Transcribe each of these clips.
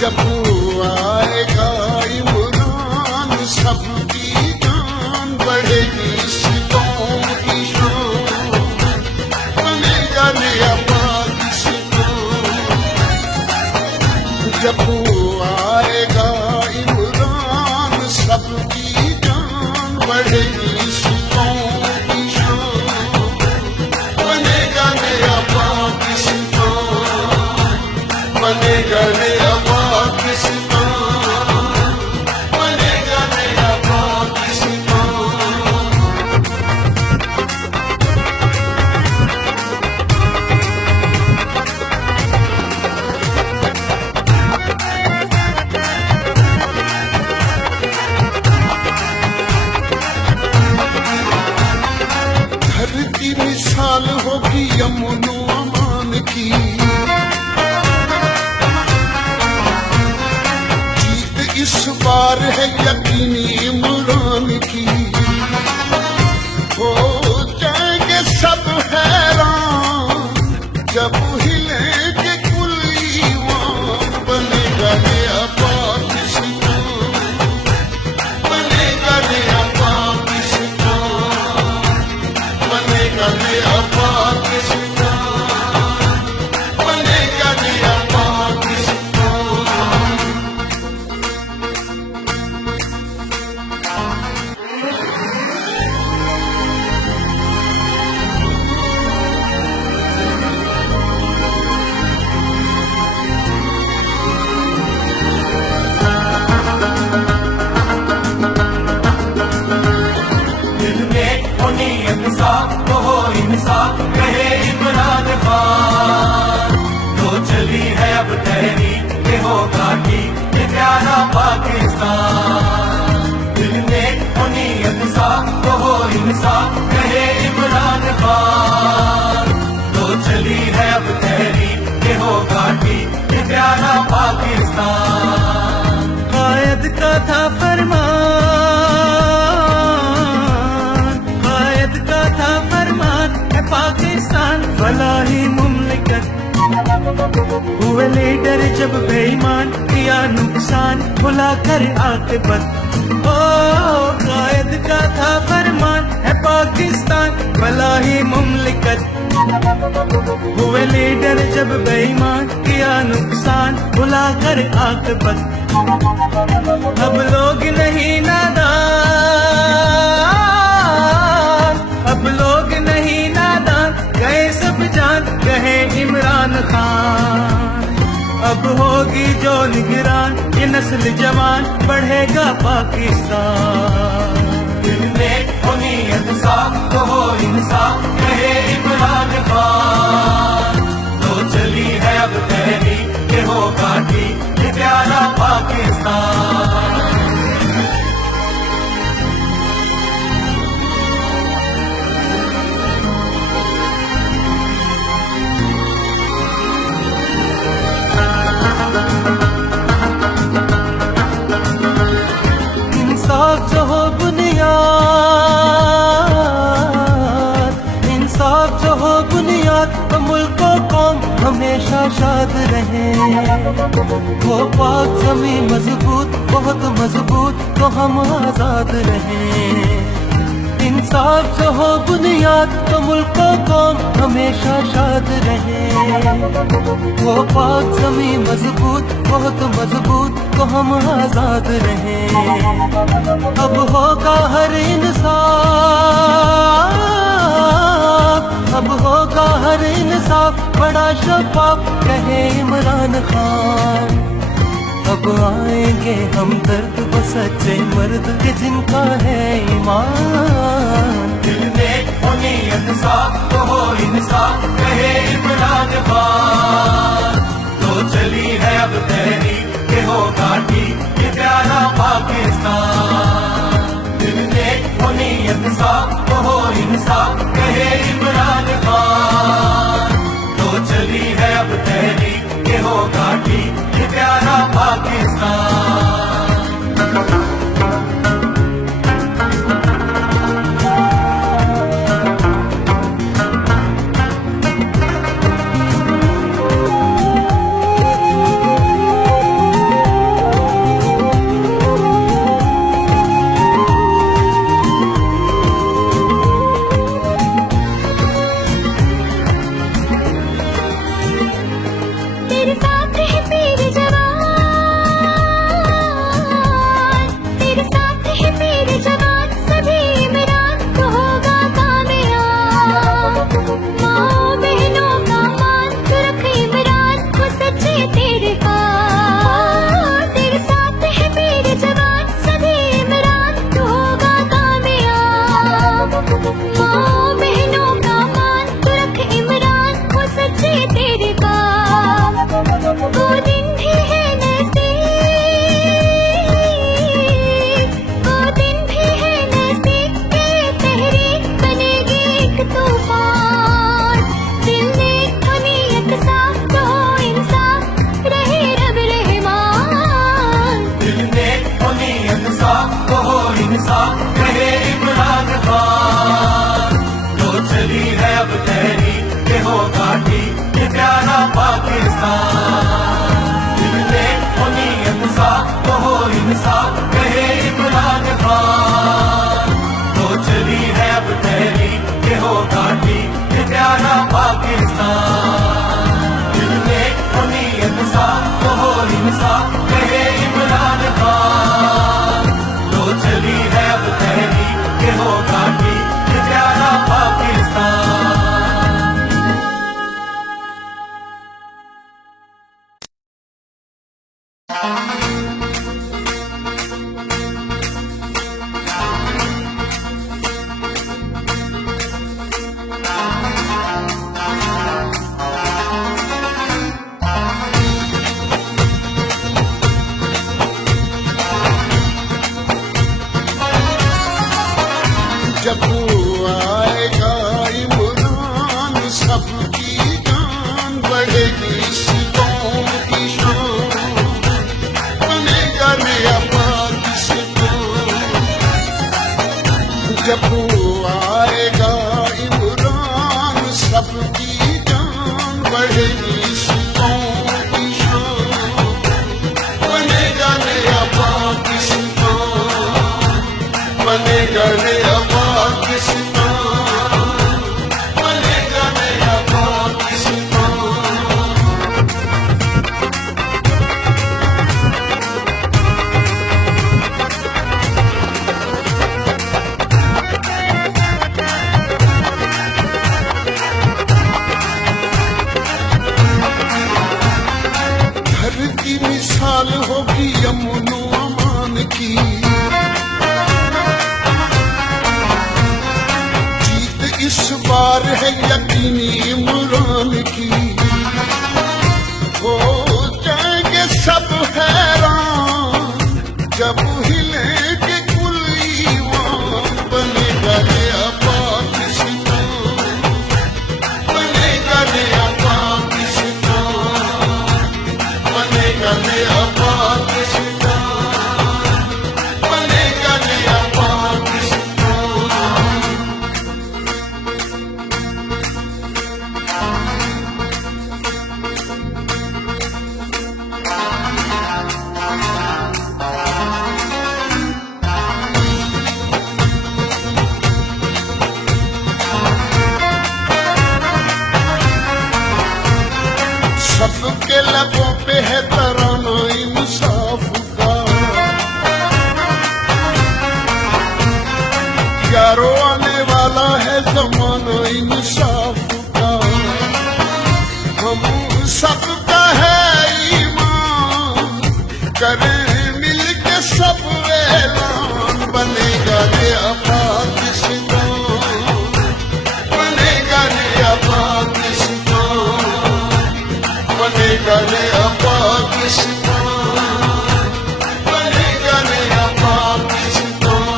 جب آئے گا عمران سب کی جان بڑھے گی، اس قوم کی شان بنے گا نیا پاکستان۔ جب آئے گا عمران سب کی جان بڑھے گی، اس قوم کی شان بنے گا نیا پاکستان، بنے گا نیا مثال ہوگی امن و امان کی، جیت اس بار ہے یقینی عمران کی۔ ہو جائیں گے سب حیران جب ہلیں گے کل ایمان، بنے گا نیا پاکستان، بنے گا نیا پاکستان، بنے گا نیا پاکستان، بنے گا نیا پاکستان۔ دل میں ہونی انصاف تو ہو انصاف، کہے عمران خان تو چلی ہے اب تحریک کہ ہوگا ٹھیک یہ پیارا پاکستان۔ دل میں ہونی انصاف تو ہو انصاف، کہے عمران خان تو چلی ہے اب تحریک کہ ہوگا ٹھیک یہ پیارا پاکستان۔ قائد کا تھا فرمان، پاکستان فلاحی مملکت، ہوئے لیڈر جب بے ایمان، کیا نقصان بھلا کر عاقبت۔ او قائد کا تھا فرمان ہے پاکستان فلاحی مملکت، ہوئے لیڈر جب بے ایمان، کیا نقصان بھلا کر عاقبت۔ اب لوگ نہیں نادان، اب لوگ نہیں نادان، گئے سب جان کہے عمران خان۔ اب ہوگی جو نگران یہ نسل جوان، بڑھے گا پاکستان۔ دل میں ہونی انصاف تو ہو انصاف، کہے عمران خان تو چلی ہے اب تحریک کہ ہوگا ٹھیک یہ پیارا پاکستان۔ انصاف جو ہو بنیاد، انصاف جو ہو بنیاد، تو ملک و قوم ہمیشہ شاد رہے۔ وہ پاک زمین مضبوط بہت مضبوط، تو ہم آزاد رہیں۔ انصاف جو ہو بنیاد، تو ملک و قوم ہمیشہ شاد رہے۔ وہ پاک زمین مضبوط بہت مضبوط، تو ہم آزاد رہیں۔ اب ہوگا ہر انصاف، اب ہوگا ہر انصاف، بڑا شفاف کہے عمران خان۔ اب آئیں گے ہم درد وہ سچے مرد کہ جن کا ہے ایمان۔ دل میں ہونی انصاف تو ہو انصاف، کہے عمران خان تو چلی ہے اب تحریک کہ ہوگا ٹھیک یہ پیارا پاکستان۔ دل میں ہونی انصاف تو ہو انصاف، کہے عمران خان جب آئے گا عمران سب کی جان بڑھے گی اس قوم کی شان بنے گا نیا پاکستان جب آئے گا عمران سب کی جان بڑھے گی اس قوم کی شان بنے گا نیا پاکستان بنے گا نیا کی مثال ہوگی امن و امان کی جیت اس بار ہے یقینی عمران کی ہو جائیں گے سب حیران جب ہلیں گے کل ایوان بنے گا نیا پاکستان بنے گا نیا پاکستان بنے گا نیا پاکستان بنے گا نیا پاکستان سب کے لبوں پہ ہے ترانہ انصاف کا یارو آنے والا ہے زمانہ انصاف کا ہم سب کا ہے ایمان کریں مل کے سب اعلان بنے گا نیا پاکستان بنے گا نیا پاکستان بنے گا نیا پاکستان بنے گا نیا پاکستان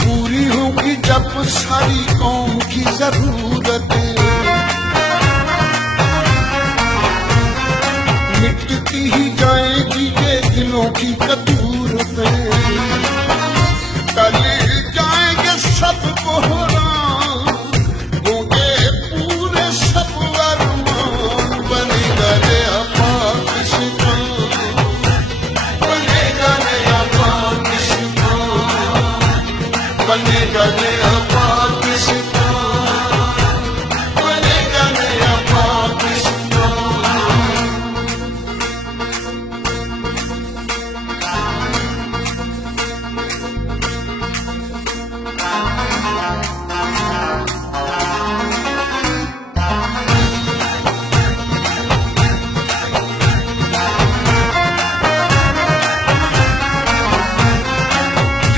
پوری ہوگی جب ساری قوم کی ضرورتیں مٹتی ہی جائیں گی یہ دلوں کی کدورتیں ٹل جائیں گے سب بحران ہوں گے پورے سب ارمان بنے گا نیا پاکستان بنے گا نیا پاکستان بنے گا نیا پاکستان بنے گا نیا پاکستان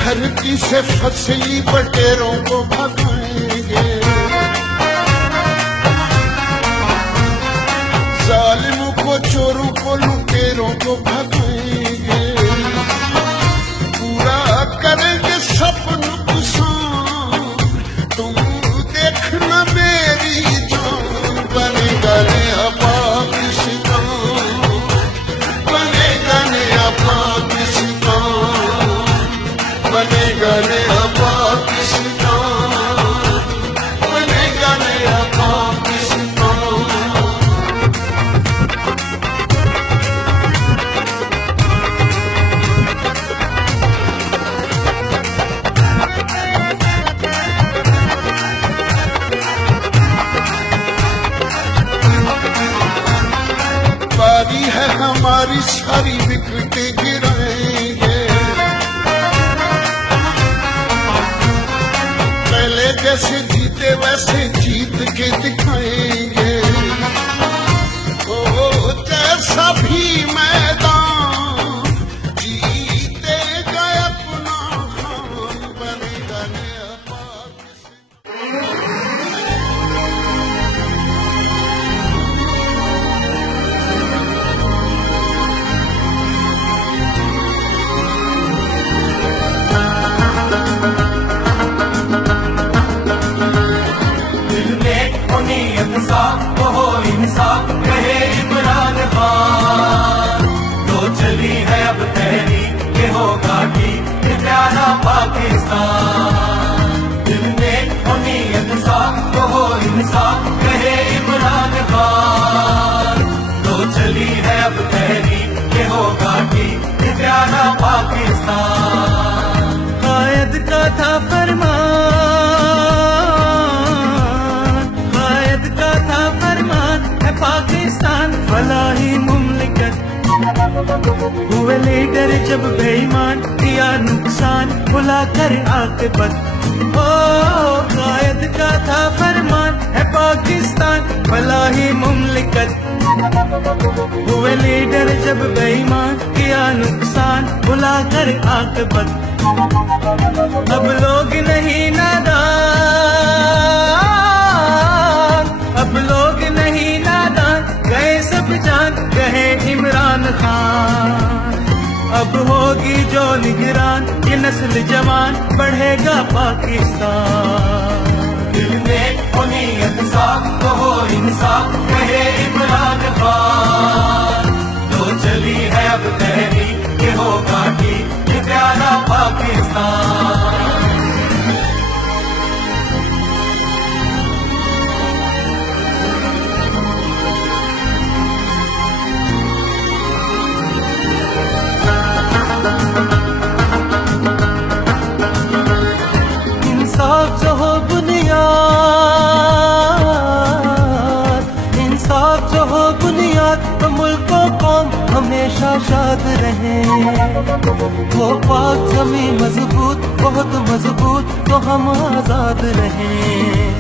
دھرتی سے فصلی بٹیروں کو بھگائیں گے ظالموں کو چوروں کو لٹیروں کو بھگائیں گے پورا کریں گے سب نقصان تم دیکھنا میری جان بنے گا نیا پاکستان بنے گا نیا پاکستان بنے گا نیا پاکستان بنے گا نیا پاکستان باری ہے ہماری ساری وکٹیں گرائیں گے پہلے جیسے گے ویسے جیت کے دکھائیں گے، او جیسا بھی میدان جیتے گئے اپنا خان بنے گا نیا پاکستان۔ صاف ہو انصاف کہے عمران خان، تو چلی ہے اب تحریک کہ ہوگا ٹھیک یہ پیارا پاکستان۔ دل میں نیت صاف ہو انصاف کہے عمران خان، تو چلی ہے اب تحریک کہ ہوگا ٹھیک یہ پیارا پاکستان۔ قائد کا تھا فرمان، پاکستان فلاحی مملکت، ہوئے لیڈر جب بے ایمان کیا نقصان بلا کر عاقبت۔ او قائد کا تھا فرمان ہے پاکستان فلاحی مملکت، ہوئے لیڈر جب بے ایمان کیا نقصان بلا کر عاقبت۔ اب لوگ نہیں نادان، اب لوگ نہیں نادان، گئے سب جان کہے عمران خان۔ اب ہوگی جو نگران یہ نسل جوان بڑھے گا پاکستان۔ دل میں نیت صاف تو ہو انصاف کہے عمران خان، تو چلی ہے اب تحریک کہ ہوگا ٹھیک یہ پیارا پاکستان۔ انصاف جو ہو بنیاد، انصاف جو ہو بنیاد، تو ملک و قوم ہمیشہ شاد رہیں۔ وہ پاک زمین مضبوط بہت مضبوط تو ہم آزاد رہیں۔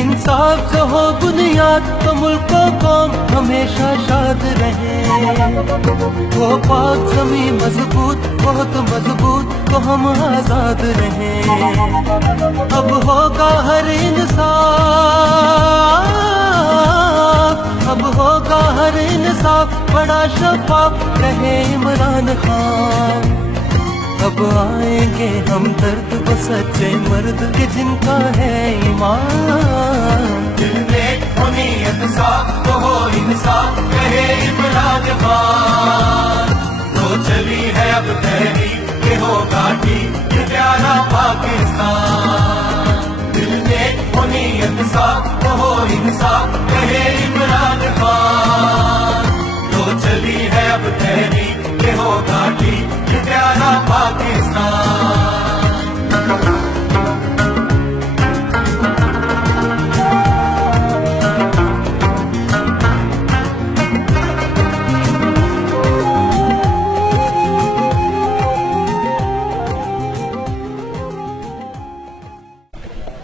انصاف جو ہو بنیاد تو ملک و قوم ہمیشہ شاد رہیں۔ وہ پاک زمین مضبوط بہت مضبوط تو ہم آزاد رہیں۔ اب ہوگا ہر انصاف، اب ہوگا ہر انصاف بڑا شفاف کہے عمران خان۔ اب آئیں گے ہم درد وہ سچے مرد کے جن کا ہے ایمان۔ دل میں نیت صاف تو ہو انصاف کہے عمران خان، تو چلی ہے اب تحریک کہ ہوگا ٹھیک یہ پیارا پاکستان۔ دل میں نیت صاف تو ہو انصاف کہے عمران خان، تو چلی ہے اب تحریک کہ ہوگا ٹھیک یہ پیارا پاکستان۔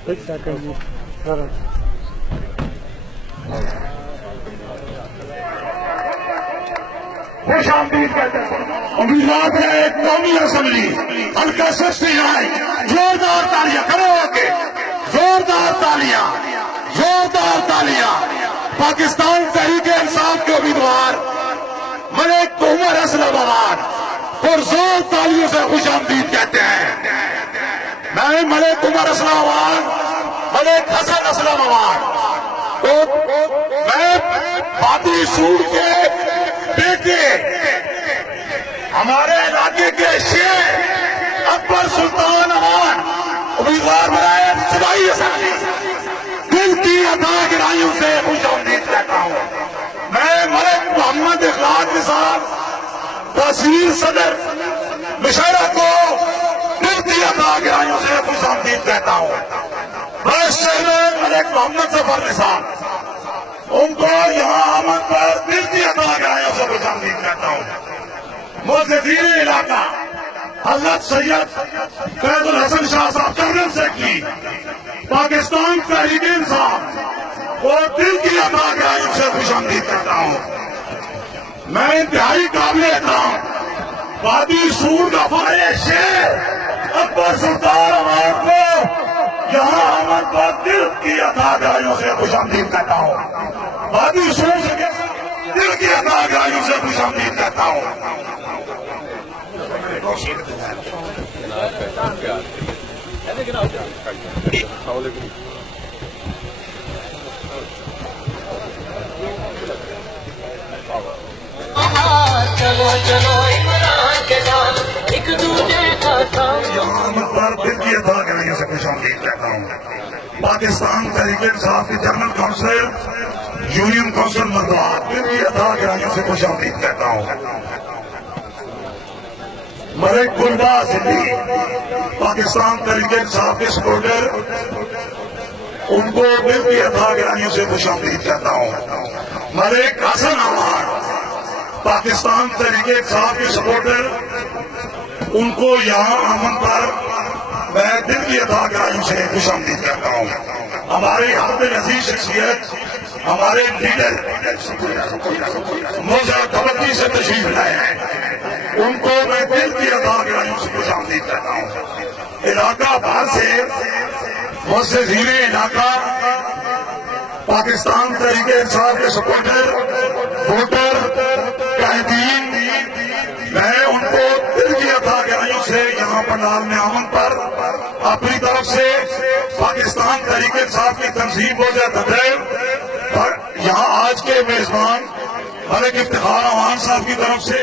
ایک سیکنڈ جی سر، خوش آمدید کہتے ہیں امیدوار ہے ایک قومی اسمبلی ہلکا سستی جائے، زوردار تالیاں کرو کے، زوردار تالیاں، زوردار تالیاں۔ پاکستان تحریک انصاف کے امیدوار ملک عمر اسلم آباد پرزور تالیوں سے خوش آمدید کہتے ہیں۔ میں ملک عمر اسلم آباد، ملک حسن اسلم آباد، میں بادی سور کے بیٹے ہمارے علاقے کے شیخ اکبر سلطان امان امیدوار بنائے صوبائی اسمبلی، دل کی عطا گرائیوں سے خوش آمدید کہتا ہوں۔ میں ملک محمد اخلاق نثار تحصیل صدر مشاعرہ کو دل کی عطا گرائیوں سے خوش آمدید کہتا ہوں۔ وائس چیئرمین ملک محمد ظفر نثار ان کو یہاں آمد پر دل کی عطا گرائیوں سے خوش آمدید کہتا ہوں۔ موظفین علاقہ حضرت سید فیض الحسن شاہ صاحب چندن سے کی پاکستان تحریک انصاف اور دل کی عطا گراہیوں سے خوش آمدید کرتا ہوں. میں انتہائی قابل احترام وادی سور کا فائز شیر اکبر سلطان عمان کو یہاں آمد پر دل کی عطا گراہیوں سے خوش آمدید کرتا ہوں. وادی سور سے دل کی عطا گراہیوں سے خوش آمدید کرتا ہوں. چلو چلو عمران کے ساتھ ایک دوسرے کا ساتھ. یہاں پر دل کی عطا گراہیوں سے خوش آمدید کہتا ہوں. پاکستان تحریک انصاف کی جنرل کونسل یونین کونسل مردوات دل کی عطا گراہیوں سے خوش آمدید کہتا ہوں. ملک گلباز ہندی پاکستان تحریک انصاف کے سپورٹر ان کو دل کی عطا گراہیوں سے خوش آمدید کہتا ہوں. ملک حسن عمار پاکستان تحریک انصاف کے سپورٹر ان کو یہاں آمد پر میں دل کی عطا گراہیوں سے خوش آمدید کرتا ہوں. ہماری حد عزیز شخصیت ہمارے لیڈر موزہ توجہ سے تشریف لائے ہیں ان کو میں دل کی عطا گراہیوں سے خوش آمدید کرتا ہوں. علاقہ باہر سے مؤسسین علاقہ پاکستان تحریک انصاف کے سپورٹر ووٹر قائدین میں ان کو دل کی عطا گراہیوں سے یہاں پنڈال میں آمد پر اپنی طرف سے پاکستان تحریک انصاف کی تنظیم موزہ پر یہاں آج کے میزبان ملک افتخار عوان صاحب کی طرف سے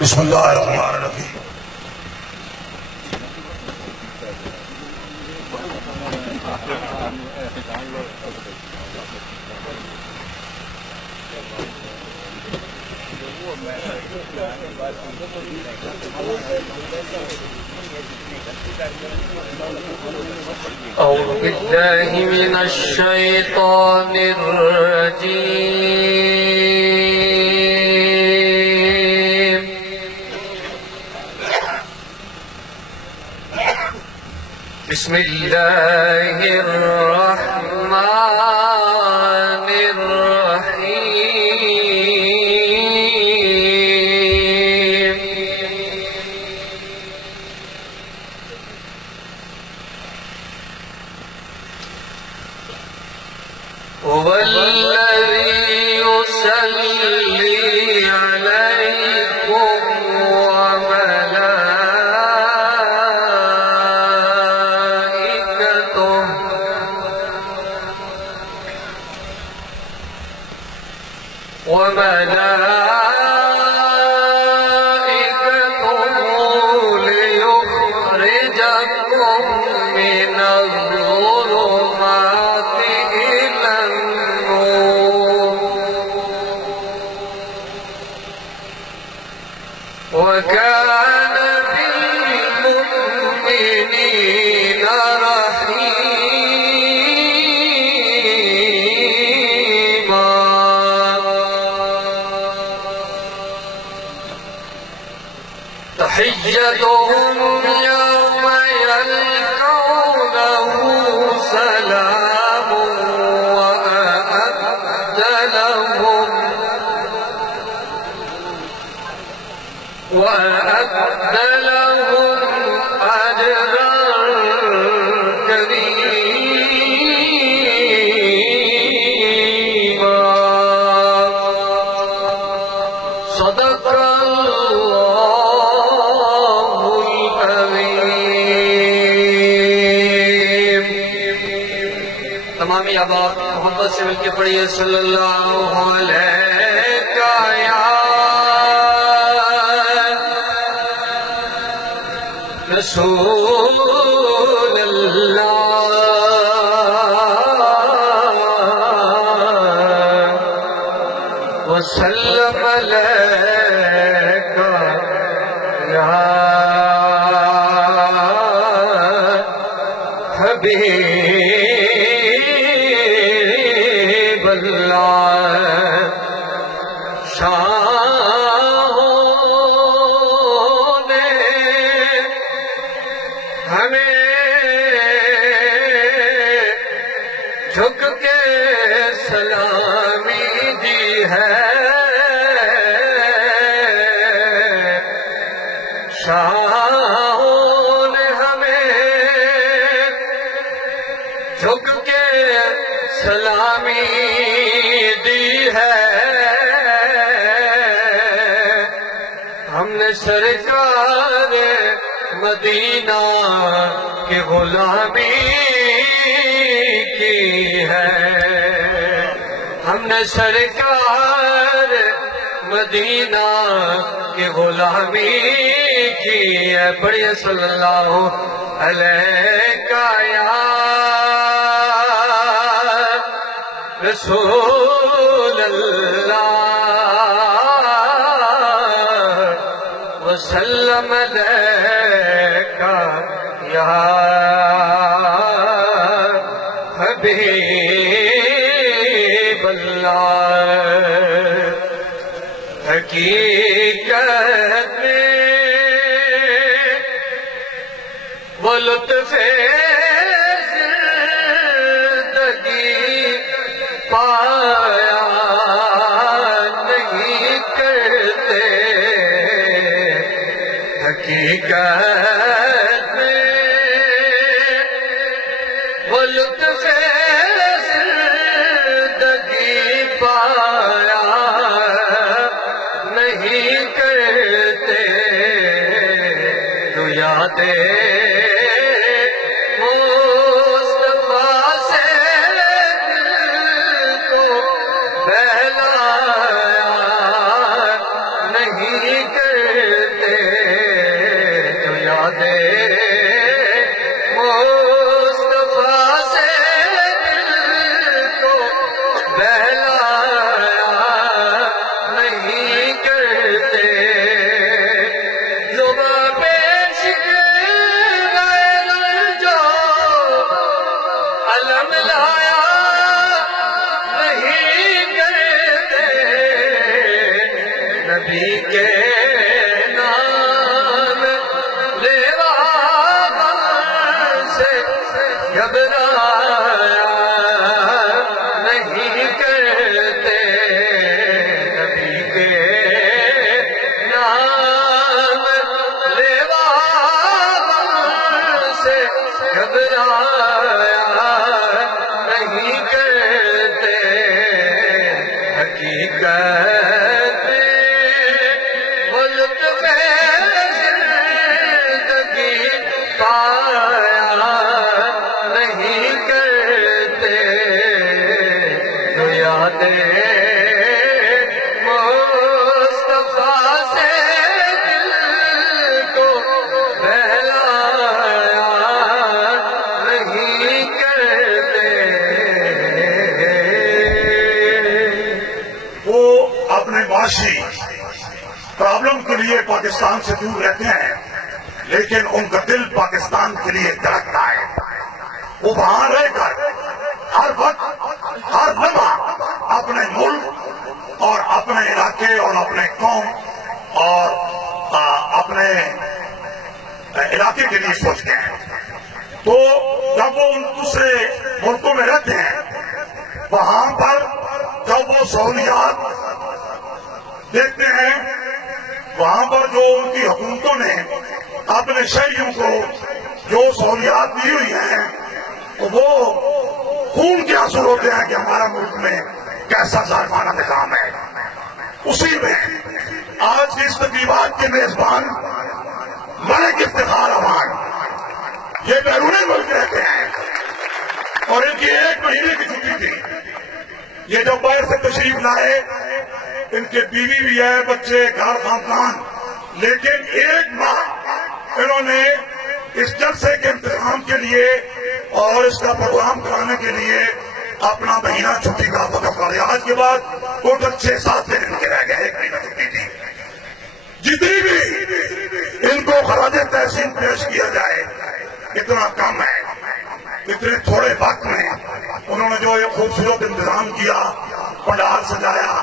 بسم اللہ الرحمن الرحیم. أعوذ بالله من الشيطان الرجيم. بسم الله الرحمن الرحيم. هو الذي يصلي عليكم وملائكته ليخرجكم من الظلمات إلى النور وكان بالمؤمنين رحيما. تحيتهم يوم يلقونه سلام وأعد لهم أجرا كريما. صدق الله العظيم. تمام آباد محمد سے مل کے پڑھیے صلی اللہ علیہ یا رسول اللہ وسلم علیکہ یا حبیب اللہ شاہوں نے ہمیں جھک کے سلامی دی ہے، شاہوں نے ہمیں جھک کے سلامی دی ہے، ہم نے سرکار مدینہ کی غلامی کی ہے، ہم نے سرکار مدینہ کی غلامی کی ہے۔ پڑھیے صلی اللہ علیہ یا رسول اللہ وسلم علیکہ یا حبیب اللہ۔ حقیقت میں وہ لطف زندگی پایا نہیں کرتے، حقیقت میں وہ لطف زندگی پایا نہیں کرتے، تو یادیں مصطفیٰ سے دل کو بہلایا نہیں کرتے، تو یادیں مصطفیٰ سے دل کو بہلایا نہیں کرتے، زباں پہ شکر غیر جو علم لایا نہیں کرتے، نبی کے نام لیوا سے گھبرایا نہیں کرتے، نبی کے نام لیوا سے گھبرایا نہیں کرتے، حقیقت میں وہ لطف زندگی پایا نہیں کرتے، تو یادیں مصطفیٰ سے دل کو بہلایا نہیں کرتے۔ وہ اپنے معاشی پرابلم کے لیے پاکستان سے دور رہتے ہیں، لیکن ان کا دل پاکستان کے لیے دھڑکتا ہے۔ وہ وہاں رہ کر ہر وقت ہر لمحہ اپنے ملک اور اپنے علاقے اور اپنے قوم اور اپنے علاقے کے لیے سوچتے ہیں۔ تو جب وہ ان دوسرے ملکوں میں رہتے ہیں، وہاں پر جب وہ سہولیات دیکھتے ہیں، وہاں پر جو ان کی حکومتوں نے اپنے شہریوں کو جو سہولیات دی ہوئی ہیں، تو وہ خون کے آنسو ہوتے ہیں کہ ہمارا ملک میں کیسا ظالمانہ نظام ہے۔ اسی میں آج کی اس تقریبات کے میزبان ملک افتخار امان یہ بیرون ملک رہتے ہیں، اور ان کی 1 مہینے کی چھٹی تھی۔ یہ جو باہر سے تشریف لائے، ان کے بیوی بھی ہے، بچے، گھر، خاندان، لیکن 1 ماہ انہوں نے اس جلسے کے انتظام کے لیے اور اس کا پروگرام کرانے کے لیے اپنا مہینہ چھٹی کا وقف کر دیا۔ آج کے بعد ٹوٹل 6-7 دن ان کے رہ گئے، 1 مہینہ چھٹی تھی۔ جتنی بھی ان کو خراج تحسین پیش کیا جائے اتنا کم ہے۔ اتنے تھوڑے وقت میں انہوں نے نے جو ایک خوبصورت انتظام کیا، پنڈال سجایا،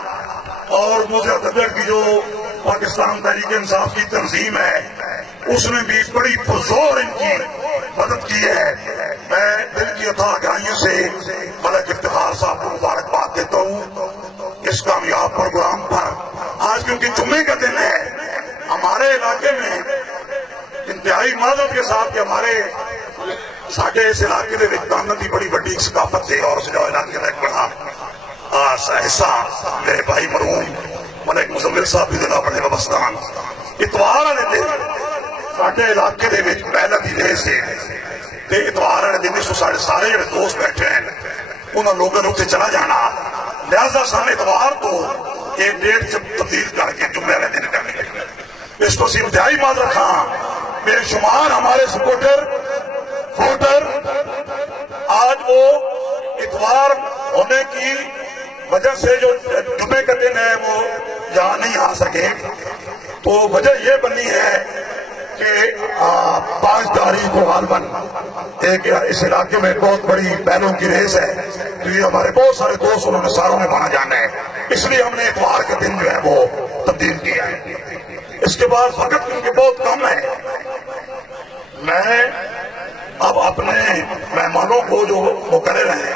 اور موسیٰ صدر کی جو پاکستان تحریک انصاف کی تنظیم ہے اس نے بھی بڑی پرزور ان کی مدد کی ہے. میں دل کی عطا گہرائیوں سے ملک افتخار صاحب کو مبارکباد دیتا ہوں اس کامیاب پروگرام پر. آج کیونکہ جمعے کا دن ہے، ہمارے علاقے میں انتہائی معذرت کے ساتھ کہ ہمارے ساڈے اس علاقے دے وچ دامن دی بڑی بڑی ثقافت ہے اور اس علاقے کا ایک بڑا حصہ میرے بھائی مرحوم ملک مزمل صاحب بھی دلا بڑے وابستان اتوار والے دن ساڈے علاقے دے وچ پہلا دی لے سے تے اتوار والے دن ساڈے سارے جڑے دوست بیٹھے ہیں انہاں لوگوں نے اتنے چلا جانا، لہذا سارے اتوار تو یہ ڈیٹ تبدیل کر کے جمعے والے دن کرنے لگے. اس کو اسی انتہائی معذرت ہاں بے شمار ہمارے سپورٹر ووٹر آج وہ اتوار ہونے کی وجہ سے جو جمعے کا دن ہے وہ یہاں نہیں آ سکے. تو وجہ یہ بنی ہے کہ 5 تاریخ کو غالباً ایک اس علاقے میں بہت بڑی بیلوں کی ریس ہے، تو یہ ہمارے بہت سارے دوست انہوں نے ساروں میں وہاں جانا ہے، اس لیے ہم نے اتوار کا دن جو ہے وہ تبدیل کیا ہے. اس کے بعد وقت کیونکہ بہت کم ہے، میں اب اپنے مہمانوں کو جو مقرر ہیں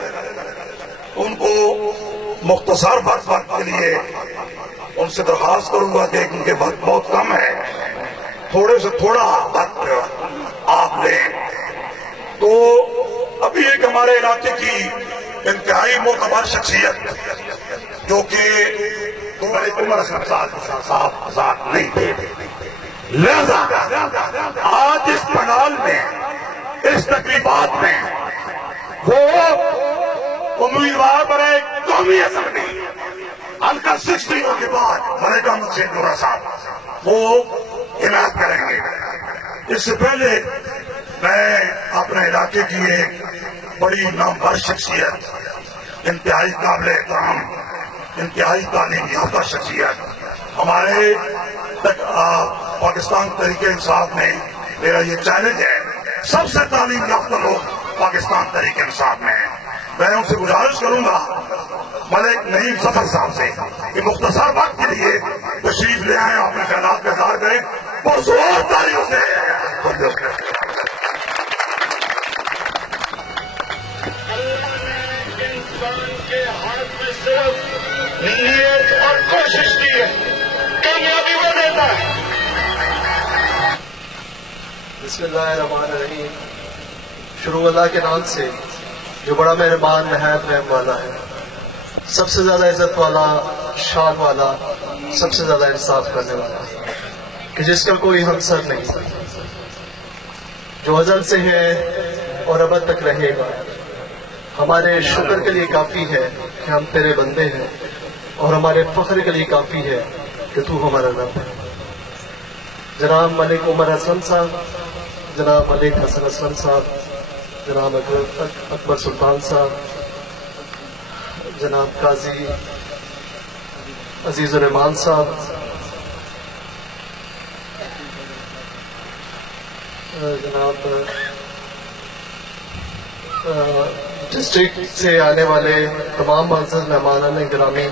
ان کو مختصر وقت کے لیے ان سے درخواست کروں گا کہ ان کے وقت بہت کم ہے، تھوڑے سے تھوڑا وقت آپ لیں. تو ابھی ایک ہمارے علاقے کی انتہائی معتبر شخصیت جو کہ عمر صاحب نہیں تھے، لہذا آج اس پنڈال میں اس تقریبات میں وہ امیدوار بنے قومی اسمبلی حلقہ 60 کے بعد ملک احمد شیخ نورا صاحب وہ عنایت کریں گے. اس سے پہلے میں اپنے علاقے کی ایک بڑی نامور شخصیت، انتہائی قابل احترام، انتہائی تعلیم یافتہ شخصیت، ہمارے پاکستان تحریک انصاف میں میرا یہ چیلنج ہے، سب سے تعلیم یافتہ لوگ پاکستان تحریک انصاف میں ہیں. میں ان سے گزارش کروں گا ملک نعیم ظفر صاحب سے کہ مختصر وقت کے لیے تشریف لے آئیں، اپنے خیالات کا اظہار کریں، پرزور تالیوں سے. انسان کے ہاتھ میں صرف نیت اور کوشش کی ہے، کامیابی وہ دیتا ہے. بسم اللہ الرحمن الرحیم. شروع اللہ کے نام سے جو بڑا مہربان نہایت رحم والا ہے، سب سے زیادہ عزت والا، شان والا، سب سے زیادہ انصاف کرنے والا، کہ جس کا کوئی ہمسر نہیں، جو ازل سے ہے اور ابد تک رہے گا. ہمارے شکر کے لیے کافی ہے کہ ہم تیرے بندے ہیں، اور ہمارے فخر کے لیے کافی ہے کہ تو ہمارا رب ہے. جناب ملک عمر اسلم صاحب، جناب ملک حسن اسلم صاحب، جناب اکبر سلطان صاحب، جناب قاضی عزیز الرحمان صاحب، جناب ڈسٹرکٹ سے آنے والے تمام معزز مہمانان گرامی،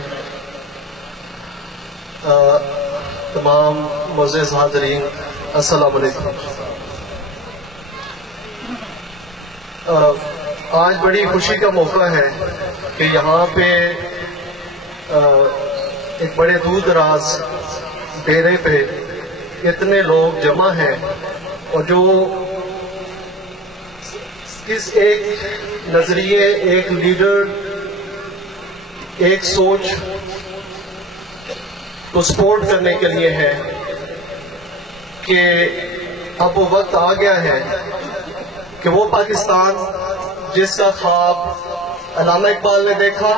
تمام معزز حاضرین، السلام علیکم. آج بڑی خوشی کا موقع ہے کہ یہاں پہ ایک بڑے دور دراز ڈیرے پہ اتنے لوگ جمع ہیں، اور جو اس ایک نظریے، ایک لیڈر، ایک سوچ کو سپورٹ کرنے کے لیے ہے کہ اب وہ وقت آ گیا ہے کہ وہ پاکستان جس کا خواب علامہ اقبال نے دیکھا،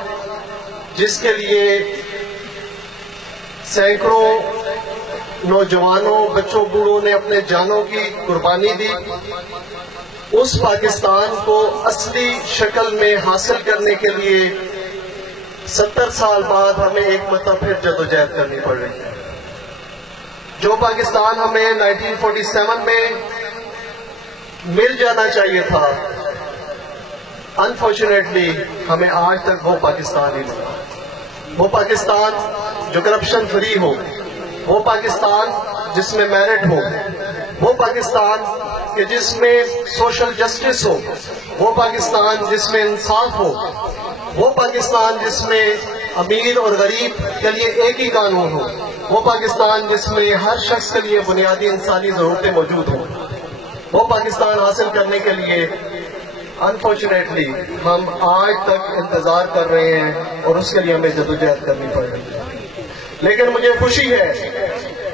جس کے لیے سینکڑوں نوجوانوں، بچوں، بوڑھوں نے اپنے جانوں کی قربانی دی، اس پاکستان کو اصلی شکل میں حاصل کرنے کے لیے 70 سال بعد ہمیں ایک مرتبہ پھر جدوجہد کرنی پڑ رہی ہے. جو پاکستان ہمیں 1947 میں مل جانا چاہیے تھا، انفارچونیٹلی ہمیں آج تک وہ پاکستان نہیں ملا، وہ پاکستان جو کرپشن فری ہو، وہ پاکستان جس میں میرٹ ہو، وہ پاکستان کہ جس میں سوشل جسٹس ہو، وہ پاکستان جس میں انصاف ہو، وہ پاکستان جس میں امیر اور غریب کے لیے ایک ہی قانون ہو، وہ پاکستان جس میں ہر شخص کے لیے بنیادی انسانی ضرورتیں موجود ہوں، وہ پاکستان حاصل کرنے کے لیے انفارچونیٹلی ہم آج تک انتظار کر رہے ہیں اور اس کے لیے ہمیں جدوجہد کرنی پڑ رہی ہے۔ لیکن مجھے خوشی ہے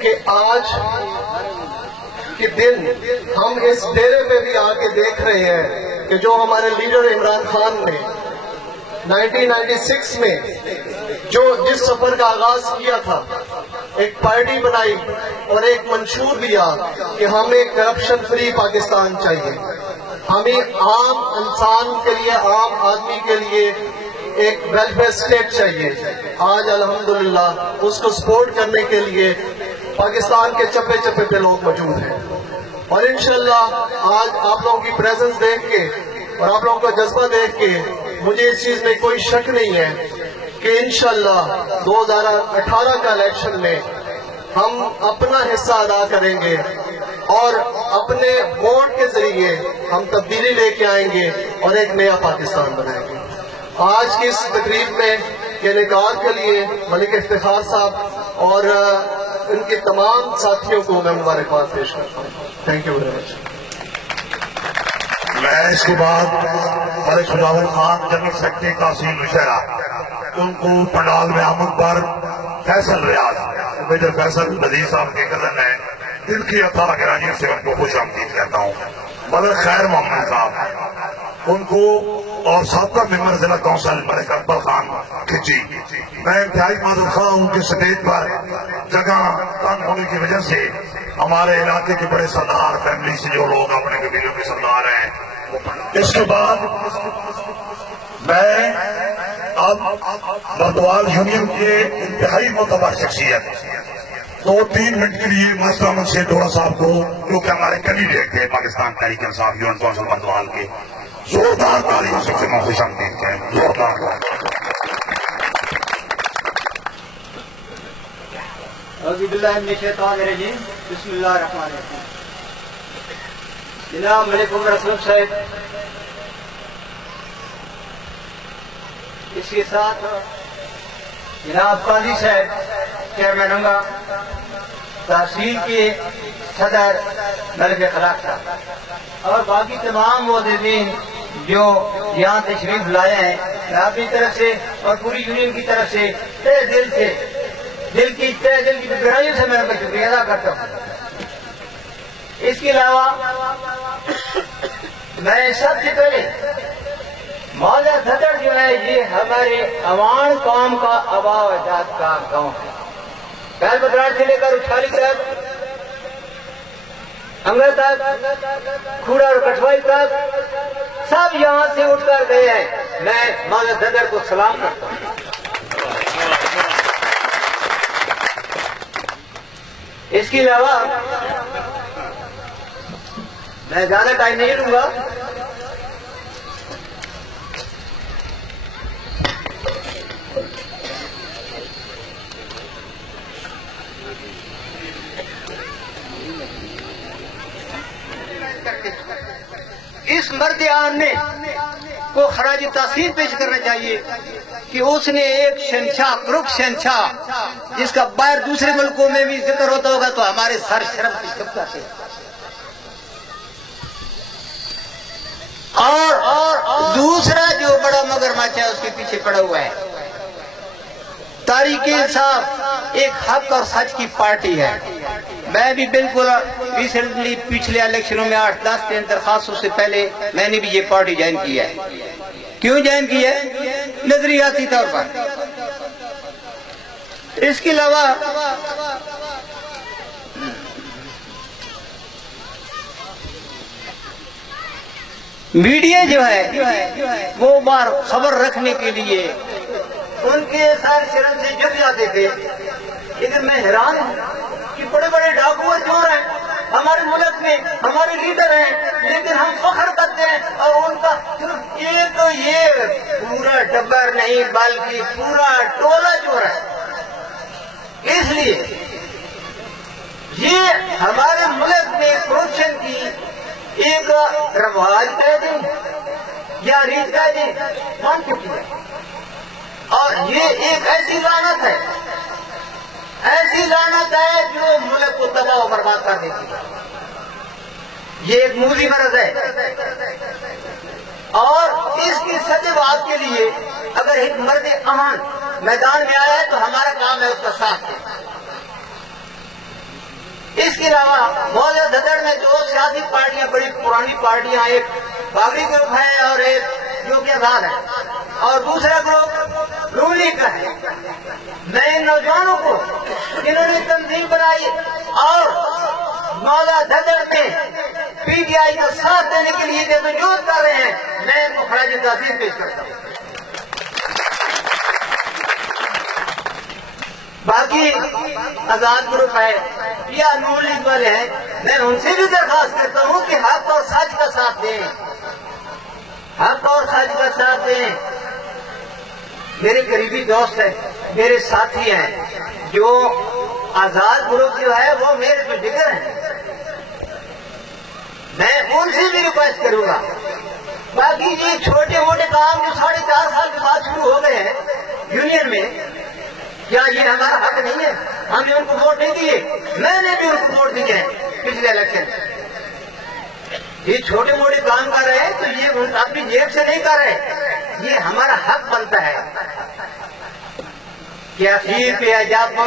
کہ آج کے دن ہم اس ڈیرے میں بھی آ کے دیکھ رہے ہیں کہ جو ہمارے لیڈر عمران خان نے 1996 میں جس سفر کا آغاز کیا تھا، ایک پارٹی بنائی اور ایک منشور دیا کہ ہمیں کرپشن فری پاکستان چاہیے، ہمیں عام انسان کے لیے، عام آدمی کے لیے ایک ویلفیئر اسٹیٹ چاہیے۔ آج الحمدللہ اس کو سپورٹ کرنے کے لیے پاکستان کے چپے چپے پہ لوگ موجود ہیں، اور انشاءاللہ آج آپ لوگوں کی پریزنس دیکھ کے اور آپ لوگوں کا جذبہ دیکھ کے مجھے اس چیز میں کوئی شک نہیں ہے کہ انشاءاللہ 2018 کا الیکشن میں ہم اپنا حصہ ادا کریں گے اور اپنے ووٹ کے ذریعے ہم تبدیلی لے کے آئیں گے اور ایک نیا پاکستان بنائیں گے۔ آج کی اس تقریب میں انعقاد کے لیے ملک افتخار صاحب اور ان کے تمام ساتھیوں کو میں مبارکباد پیش کرتا ہوں۔ Thank you very much. میں اس کے بعد ملک خداوند خان جنرل سیکرٹری تحصیل نوشہرہ ان کو پنڈال میں آمد پر فیصل ریاض میجر فیصل لذیذ صاحب کے کزن ہیں، دل کی عطا گرانیوں سے ان کو خوش آمدید کہتا ہوں۔ مدر خیر محمد صاحب ان کو اور سابقہ ممبر ضلع کونسل ملک اکبر خان کھچی، میں انتہائی معذرت خواہ ہوں کہ سٹیج پر جگہ تنگ ہونے کی وجہ سے ہمارے علاقے کے بڑے سردار فیملی سے جو لوگ اپنے قبیلوں کے سردار ہیں۔ اس کے بعد میں اب بردوال یونین کے انتہائی معتبر شخصیت 2-3 منٹ کے لیے مسئلہ احمد سے ڈورا صاحب کو، جو کہ ہمارے کینڈیڈیٹ تھے پاکستان تحریک انصاف یونین کونسل بردوال کے، زوردار تالیوں سے میں خوش آمدید کہیں، زوردار۔ اعوذ باللہ من الشیطان الرجیم، بسم اللہ الرحمن الرحیم۔ جناب ملک عمر اسلم صاحب، اس کے ساتھ جناب قاضی صاحب چیئرمین ہوں گا، تحصیل کے صدر ملک اخلاق صاحب اور باقی تمام معززین جو یہاں تشریف لائے ہیں، میں اپنی طرف سے اور پوری یونین کی طرف سے تہ دل کی گہرائیوں سے میں ان کا شکریہ ادا کرتا ہوں۔ اس کے علاوہ میں سب سے پہلے مولا دھدڑ جو ہے یہ ہمارے عوام قوم کا آبا و اجداد کا گاؤں ہے، پہل بدراڑ سے لے کر اچھالی تک، انگر تک، کھوڑا اور کٹوائی تک، سب یہاں سے اٹھ کر گئے ہیں۔ میں مولا دھدڑ کو سلام کرتا ہوں۔ اس کے علاوہ میں زیادہ ٹائم نہیں لوں گا، اس مرد آنے کو خراج تحسین پیش کرنا چاہیے کہ اس نے ایک شہنشاہ، گروپ شہنشاہ جس کا باہر دوسرے ملکوں میں بھی ذکر ہوتا ہوگا تو ہمارے سر شرم کی چپتا سے، اور دوسرا جو بڑا مگرمچھ ہے اس کے پیچھے پڑا ہوا ہے۔ تحریک انصاف ایک حق اور سچ کی پارٹی ہے۔ میں بھی بالکل ریسنٹلی پچھلے الیکشنوں میں 8-10 دن درخواستوں سے پہلے میں نے بھی یہ پارٹی جوائن کی ہے۔ کیوں جوائن کی ہے؟ نظریاتی طور پر۔ اس کے علاوہ میڈیا جو ہے وہ بار خبر رکھنے کے لیے ان کے سارے شرم سے جب جاتے تھے، لیکن میں حیران ہوں کہ بڑے بڑے ڈاکو چور ہیں ہمارے ملک میں ہمارے لیڈر ہیں، لیکن ہم فخر کرتے ہیں اور ان کا یہ پورا ٹبر نہیں بلکہ پورا ٹولہ چور ہے۔ اس لیے یہ ہمارے ملک میں کرپشن کی ایک رواج کہہ دیں یا ریت کہہ دیں بن چکی ہے، اور یہ ایک ایسی لعنت ہے، ایسی لعنت ہے جو ملک کو تباہ و برباد کر دیتی ہے۔ یہ ایک موذی مرض ہے، اور اس کی سزا بات کے لیے اگر ایک مرد امان میدان میں آیا ہے تو ہمارا کام ہے اس کا ساتھ دینا۔ اس کے علاوہ موجودہ دھدڑ میں دو سیاسی پارٹیاں، بڑی پرانی پارٹیاں، ایک باغی گروپ ہے اور ایک جو کہ آزاد ہے، اور دوسرا گروپ نون لیگ کا ہے۔ میں ان نوجوانوں کو جنہوں نے تنظیم بنائی اور موجودہ دھدڑ میں پی ٹی آئی کا ساتھ دینے کے لیے جدوجہد کر رہے ہیں، میں ان کو خراج تعظیم پیش کرتا ہوں۔ باقی آزاد گروپ ہے یا نون لیگ والے ہیں، میں ان سے بھی درخواست کرتا ہوں کہ حق اور سچ کا ساتھ دیں، حق اور سچ کا ساتھ دیں۔ میرے قریبی دوست ہیں، میرے ساتھی ہیں، جو آزاد گروپ جو ہے وہ میرے پہ ڈگر ہیں، میں ان سے بھی ریکویسٹ کروں گا۔ باقی یہ چھوٹے موٹے کام جو 4.5 سال کے بعد شروع ہو گئے ہیں یونین میں، کیا یہ ہمارا حق نہیں ہے؟ ہم نے ان کو ووٹ نہیں دیے، میں نے بھی ان کو ووٹ دیے ہیں پچھلے الیکشن۔ یہ چھوٹے موٹے کام کر رہے ہیں تو یہ اپنی جیب سے نہیں کر رہے، یہ ہمارا حق بنتا ہے کہ اخیر پہ جب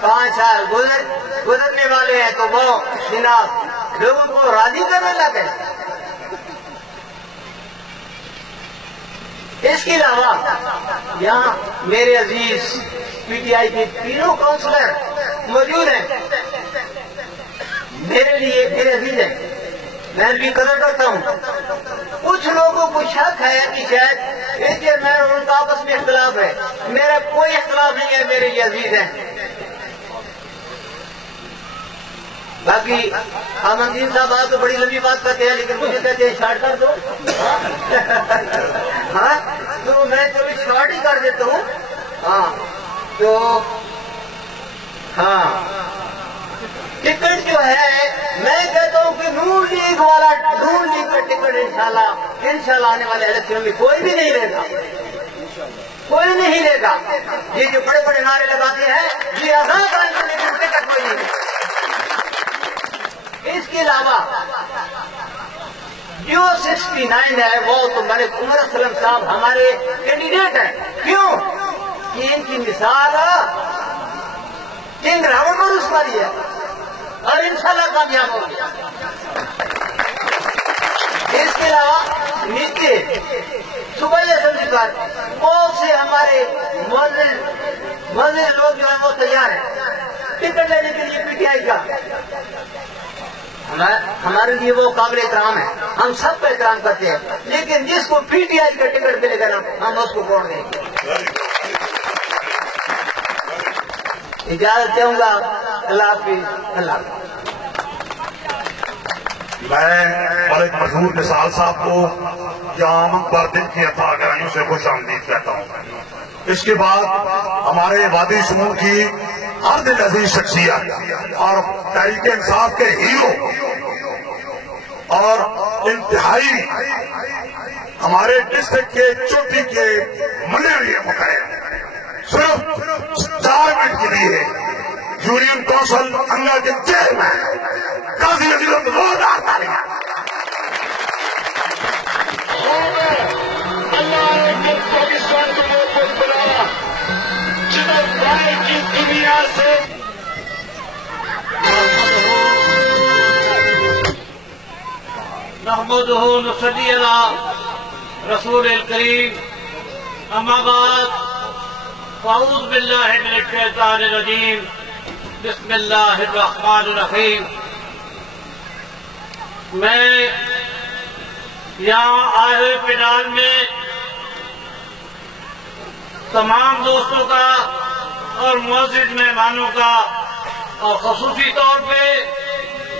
5 سال گزرنے والے ہیں تو وہ جناب لوگوں کو راضی کرنے لگے۔ اس کے علاوہ یہاں میرے عزیز پی ٹی آئی کے تینوں کاؤنسلر موجود ہیں، میرے لیے میرے عزیز ہیں، میں بھی قدر کرتا ہوں۔ کچھ لوگوں کو شک ہے کہ شاید اس چیئرمین اور ان کا آپس میں اختلاف ہے، میرا کوئی اختلاف نہیں ہے، میرے یہ عزیز ہیں۔ باقی امندین صاحب آپ تو بڑی لمبی بات کرتے ہیں، لیکن مجھے کہتے ہیں شارٹ کر دو، ہاں تو میں تھوڑی شارٹ ہی کر دیتا ہوں۔ ہاں تو ہاں ٹکٹ جو ہے میں کہتا ہوں کہ نون لیگ کا ٹکٹ انشاءاللہ آنے والے الیکشن میں کوئی بھی نہیں لے گا، کوئی نہیں لے گا۔ یہ جو بڑے بڑے نعرے لگاتے ہیں یہ آزاد ٹکٹ کوئی نہیں ہے۔ اس کے علاوہ جو 69 ہے وہ تو ملک عمر اسلم صاحب ہمارے کینڈیڈیٹ ہیں۔ کیوں کہ ان کی مثال کنگ راوڑ پر اس والی ہے اور انشاءاللہ کامیاب ہوگی۔ اس کے علاوہ نیچے صوبائی اسمبلی پر بہت سے ہمارے معزز لوگ جو ہیں وہ تیار ہیں ٹکٹ لینے کے لیے پی ٹی آئی کا۔ ہمارے لیے وہ قابل احترام ہے، ہم سب کا احترام کرتے ہیں، لیکن جس کو پی ٹی آئی کا ٹکٹ ملے گا نا ہم اس کو ووٹ دیں گے۔ اجازت دوں گا، اللہ حافظ۔ اللہ حافظ۔ میں ملک مشہور نثار صاحب کو یہاں پر دن کی عطا گرائیوں سے خوش آمدید کہتا ہوں۔ اس کے بعد ہمارے وادی شمول کی ہر دل عزیز شخصیت اور تحریک انصاف کے ہیرو اور انتہائی ہمارے ڈسٹرکٹ کے چوٹی کے منے ہوئے مقرر صرف 4 منٹ کے لیے یونین کونسل انگا کے چیئرمین قاضی عزیز زوردار تالیاں۔ اللہ نے پاکستان کو واپس بلایا، جدھر باہر کی دنیا سے نحمدہ ونصلی علی رسول الکریم، اما بعد فاعوذ باللہ من الشیطان الرجیم، بسم اللہ الرحمن الرحیم۔ میں یہاں آئے ہوئے پنڈال میں تمام دوستوں کا اور معزز مہمانوں کا اور خصوصی طور پہ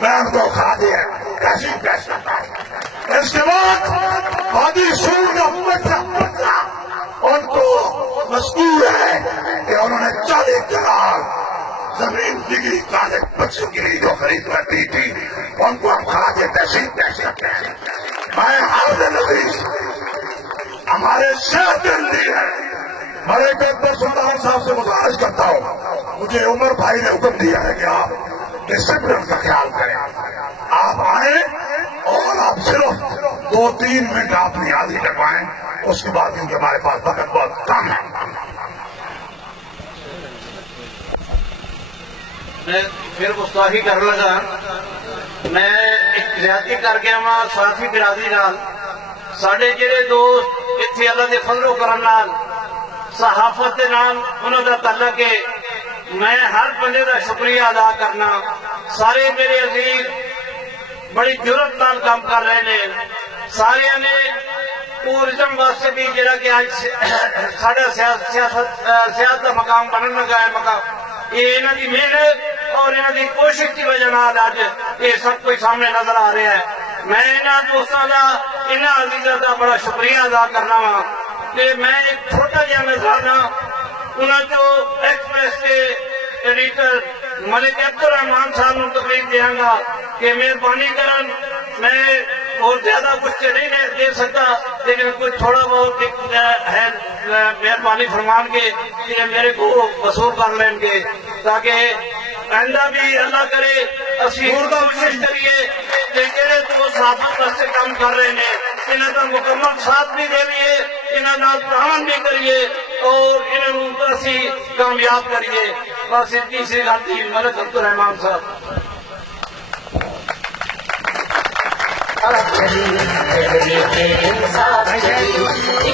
میں ان کو خادی تحصیل پیش کرتا ہوں. اس کے بعد خادی سور کا بچہ ان کو مذکور ہے کہ انہوں نے 40 کنال زمین ڈگری کالج بچوں کے لیے جو خرید کر دی تھی ان کو ہم خادی تحصیل پیش کرتے ہیں. میں حافظ نفیس ہمارے شہر کے لیڈر ملک اکبر سلطان صاحب سے گزارش کرتا ہوں. مجھے عمر بھائی نے حکم دیا ہے کہ آپ ڈسپلن کا خیال کریں. آپ آئیں اور آپ صرف 2-3 منٹ اپنی حاضری لگوائیں. اس کے بعد کیونکہ ہمارے پاس وقت بہت کم ہے. میں پھر گستاخی کر لگا. میں ایک زیادتی کر گیا وا ساتھی برادری نال. ساڈے جڑے دوست اتنے اللہ کے فضل و کرم نال صحافت دے نال انہوں کا تعلق ہے. میں ہر بندے کا شکریہ ادا کرنا. سارے میرے عزیز بڑی جرت نال کام کر رہے ہیں. سارے نے ٹورزم واسطے بھی جڑا کہ اج ساڈا سیاحت کا مقام بنن لگا ہے مقام یہ انہوں کی محنت اور انہوں کی کوشش کی وجہ نال اج یہ سب کچھ سامنے نظر آ رہا ہے. میں انہوں دوستوں کا انہوں عزیزوں کا بڑا شکریہ ادا کرنا وا کہ میں ایک چھوٹا جہا نظرانہ انہوں جو ایکسپریس کے ایڈیٹر ملک عبدالرحمان صاحب کو تقریب دیا گا کہ مہربانی کرن. میں بہت زیادہ کچھ نہیں دے سکتا لیکن کچھ تھوڑا بہت ہے مہربانی فرمان کے میرے کو وصول کر لیں گے تاکہ آئندہ بھی اللہ کرے اسی کوشش کریے کہ جڑے تو صحافت واسطے کام کر رہے ہیں انہوں کا مکمل ساتھ بھی دے لیے انہوں نال تعاون بھی کریے اور انہوں اسی کامیاب کریے. بس تیسری گل تھی ملک عبدالرحمان صاحب.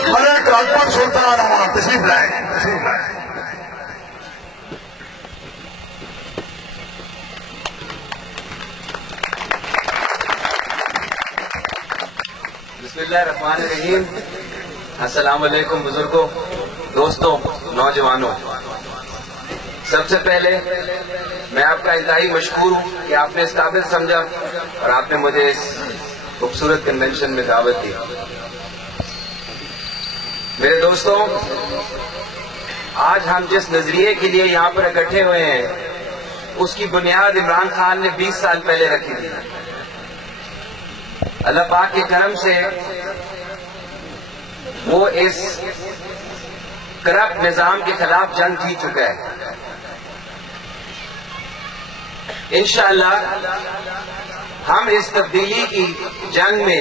ملک اکبر سلطان ہمارا تشریف لائیں. بسم اللہ الرحمن الرحیم. السلام علیکم بزرگوں, دوستوں, نوجوانوں. سب سے پہلے میں آپ کا انتہائی مشکور ہوں کہ آپ نے اس قابل سمجھا اور آپ نے مجھے اس خوبصورت کنونشن میں دعوت دی. میرے دوستوں, آج ہم جس نظریے کے لیے یہاں پر اکٹھے ہوئے ہیں اس کی بنیاد عمران خان نے 20 سال پہلے رکھی تھی. اللہ پاک کے کرم سے وہ اس کرپٹ نظام کے خلاف جنگ جیت چکا ہے. انشاءاللہ ہم اس تبدیلی کی جنگ میں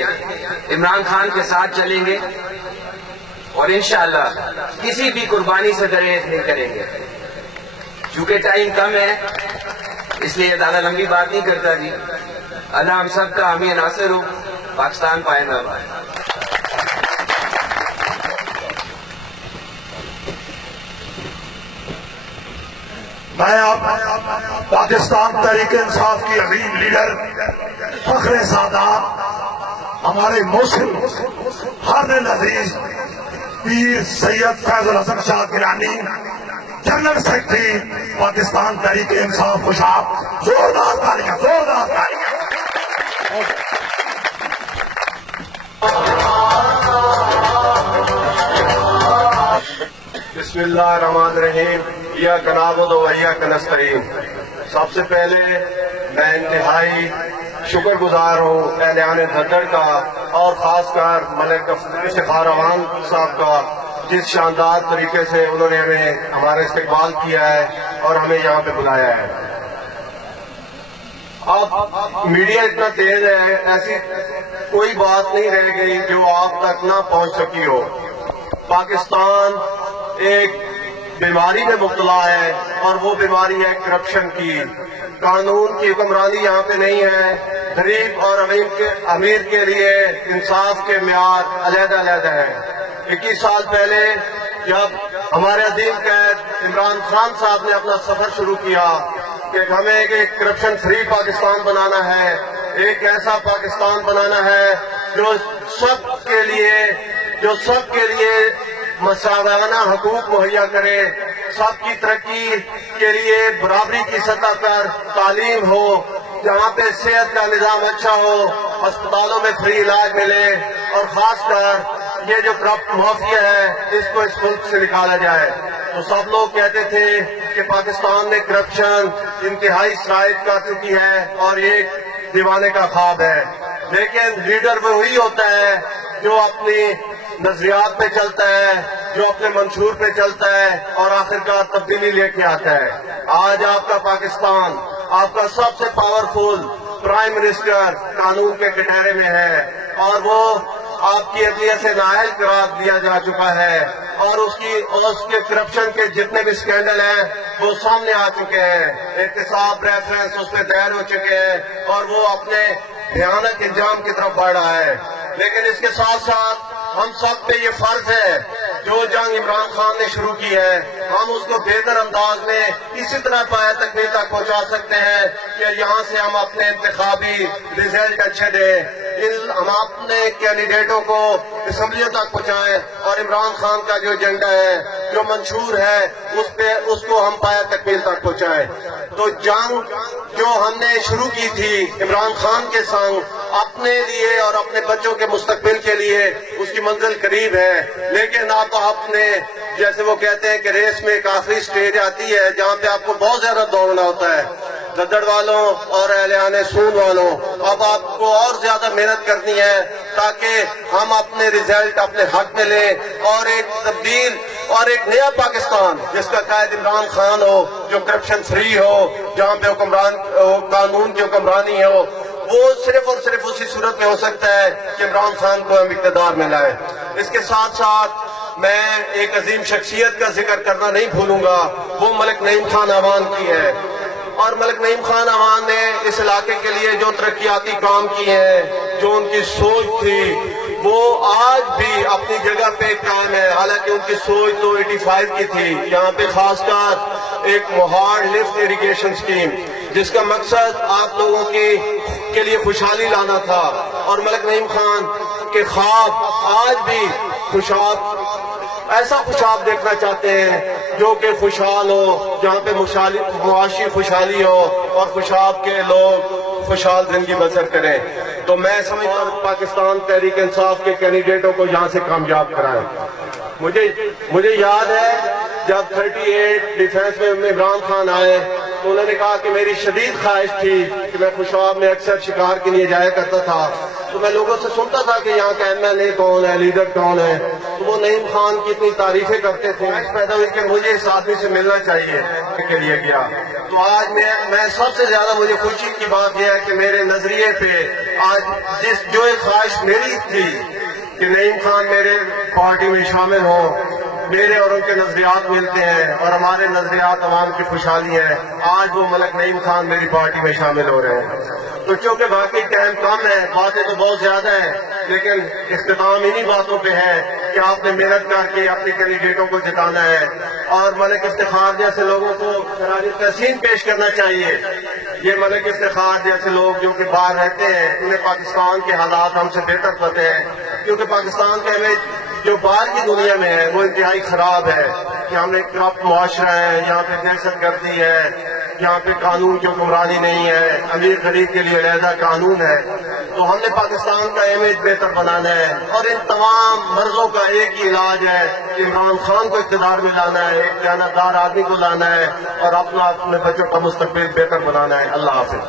عمران خان کے ساتھ چلیں گے اور انشاءاللہ کسی بھی قربانی سے گریز نہیں کریں گے. چونکہ ٹائم کم ہے اس لیے زیادہ لمبی بات نہیں کرتا. جی اللہ ہم سب کا حامی ناصر ہو. پاکستان پائے نہ پائے. میں آپ پاکستان تحریک انصاف کی عظیم لیڈر فخر سادات ہمارے موصل حامد عزیز پیر سید فیض الحسن شاہ گیلانی جنرل سیکرٹری پاکستان تحریک انصاف خوشاب. زوردار تالیاں, زوردار تالیاں. بسم اللہ الرحمن الرحیم. ایاک نعبد و ایاک نستعین. سب سے پہلے میں انتہائی شکر گزار ہوں اہلیان دھکڑ کا اور خاص کر ملک افتخار عوام صاحب کا جس شاندار طریقے سے انہوں نے ہمارا استقبال کیا ہے اور ہمیں یہاں پہ بلایا ہے. اب میڈیا اتنا تیز ہے, ایسی کوئی بات نہیں رہ گئی جو آپ تک نہ پہنچ سکی ہو. پاکستان ایک بیماری میں مبتلا ہے اور وہ بیماری ہے کرپشن کی. قانون کی حکمرانی یہاں پہ نہیں ہے. غریب اور امیر کے لیے انصاف کے معیار علیحدہ علیحدہ ہے. 21 سال پہلے جب ہمارے عظیم قائد عمران خان صاحب نے اپنا سفر شروع کیا کہ ہمیں ایک کرپشن فری پاکستان بنانا ہے, ایک ایسا پاکستان بنانا ہے جو سب کے لیے مساوانہ حقوق مہیا کرے, سب کی ترقی کے لیے برابری کی سطح پر تعلیم ہو جہاں پہ صحت کا نظام اچھا ہو، اسپتالوں میں فری علاج ملے، اور خاص کر یہ جو کرپٹ مافیا ہے اس کو اس ملک سے نکالا جائے۔ تو سب لوگ کہتے تھے کہ پاکستان میں کرپشن انتہائی شائع کر چکی ہے اور ایک دیوانے کا خواب ہے، لیکن لیڈر وہی ہوتا ہے جو اپنی نظریات پہ چلتا ہے، جو اپنے منشور پہ چلتا ہے اور آخرکار تبدیلی لے کے آتا ہے۔ آج آپ کا پاکستان، آپ کا سب سے پاورفل پرائم منسٹر قانون کے کٹہرے میں ہے، اور وہ آپ کی عدلیہ سے نااہل قرار دیا جا چکا ہے، اور اس کے کرپشن کے جتنے بھی اسکینڈل ہیں وہ سامنے آ چکے ہیں، احتساب ریفرنس اس پہ دائر ہو چکے ہیں، اور وہ اپنے بھیانک انجام کی طرف بڑھ رہا ہے۔ لیکن اس کے ساتھ ساتھ ہم سب پہ یہ فرض ہے، جو جنگ عمران خان نے شروع کی ہے ہم اس کو بہتر انداز میں اسی طرح پایہ تکمیل تک پہنچا سکتے ہیں کہ یہاں سے ہم اپنے انتخابی ریزلٹ اچھے دیں، ہم اپنے کینڈیڈیٹوں کو اسمبلیوں تک پہنچائیں، اور عمران خان کا جو ایجنڈا ہے، جو منشور ہے، اس کو ہم پایہ تکمیل تک پہنچائیں۔ تو جنگ جو ہم نے شروع کی تھی عمران خان کے سنگ اپنے لیے اور اپنے بچوں کے مستقبل کے لیے، اس کی منزل قریب ہے، لیکن آپ نے جیسے وہ کہتے ہیں کہ ریس میں ایک آخری سٹیج آتی ہے جہاں پہ آپ کو بہت زیادہ دوڑنا ہوتا ہے۔ ددڑ والوں اور اہلِ سون والوں، اب آپ کو اور زیادہ محنت کرنی ہے تاکہ ہم اپنے ریزلٹ اپنے حق میں لیں، اور ایک تبدیل اور ایک نیا پاکستان جس کا قائد عمران خان ہو، جو کرپشن فری ہو، جہاں پہ قانون کی حکمرانی ہو، وہ صرف اور صرف اسی صورت میں ہو سکتا ہے کہ عمران خان کو ہم اقتدار میں لائیں۔ اس کے ساتھ ساتھ میں ایک عظیم شخصیت کا ذکر کرنا نہیں بھولوں گا، وہ ملک نعیم خان اعوان کی ہے، اور ملک نعیم خان اعوان نے اس علاقے کے لیے جو ترقیاتی کام کیے ہیں، جو ان کی سوچ تھی، وہ آج بھی اپنی جگہ پہ قائم ہے، حالانکہ ان کی سوچ تو 85 کی تھی۔ یہاں پہ خاص کر ایک موہار لفٹ اریگیشن اسکیم جس کا مقصد آپ لوگوں کے لیے خوشحالی لانا تھا، اور ملک نعیم خان کے خواب آج بھی ایسا خوشحال دیکھنا چاہتے ہیں جو کہ خوشحال ہو، جہاں پہ معاشی خوشحالی ہو اور خوشحال کے لوگ خوشحال زندگی بسر کریں۔ تو میں سمجھتا ہوں پاکستان تحریک انصاف کے کینڈیڈیٹوں کو یہاں سے کامیاب کرائیں۔ مجھے یاد ہے جب 38 ڈیفینس میں عمران خان آئے تو انہوں نے کہا کہ میری شدید خواہش تھی کہ میں خوشاب میں اکثر شکار کے لیے جایا کرتا تھا، تو میں لوگوں سے سنتا تھا کہ یہاں کا MLA کون ہے، لیڈر کون ہے، تو وہ نعیم خان کی اتنی تعریفیں کرتے تھے، پیدا ہوئی کہ مجھے اس آدمی سے ملنا چاہیے کے لیے گیا۔ تو آج میں سب سے زیادہ مجھے خوشی کی بات یہ ہے کہ میرے نظریے پہ آج جو ایک خواہش میری تھی کہ نعیم خان میرے پارٹی میں شامل ہو، میرے اور ان کے نظریات ملتے ہیں اور ہمارے نظریات عوام کی خوشحالی ہے، آج وہ ملک نعیم خان میری پارٹی میں شامل ہو رہے ہیں۔ تو چونکہ باقی ٹائم کم ہے، باتیں تو بہت زیادہ ہیں، لیکن اختتام انہی باتوں پہ ہے کہ آپ نے محنت کر کے اپنے کینڈیڈیٹوں کو جتانا ہے، اور ملک افتخار جیسے لوگوں کو خراج تحسین پیش کرنا چاہیے۔ یہ ملک افتخار جیسے لوگ جو کہ باہر رہتے ہیں، انہیں پاکستان کے حالات ہم سے بہتر پتہ ہے، کیونکہ پاکستان کا امیج جو باہر کی دنیا میں ہے وہ انتہائی خراب ہے کہ ہم نے کرپٹ معاشرہ ہے، یہاں پہ دہشت گردی ہے، یہاں پہ قانون کی حکمرانی نہیں ہے، امیر غریب کے لیے علیحدہ قانون ہے۔ تو ہم نے پاکستان کا امیج بہتر بنانا ہے، اور ان تمام مرضوں کا ایک ہی علاج ہے کہ عمران خان کو اقتدار میں لانا ہے، ایک دیانتدار آدمی کو لانا ہے، اور اپنے بچوں کا مستقبل بہتر بنانا ہے۔ اللہ حافظ۔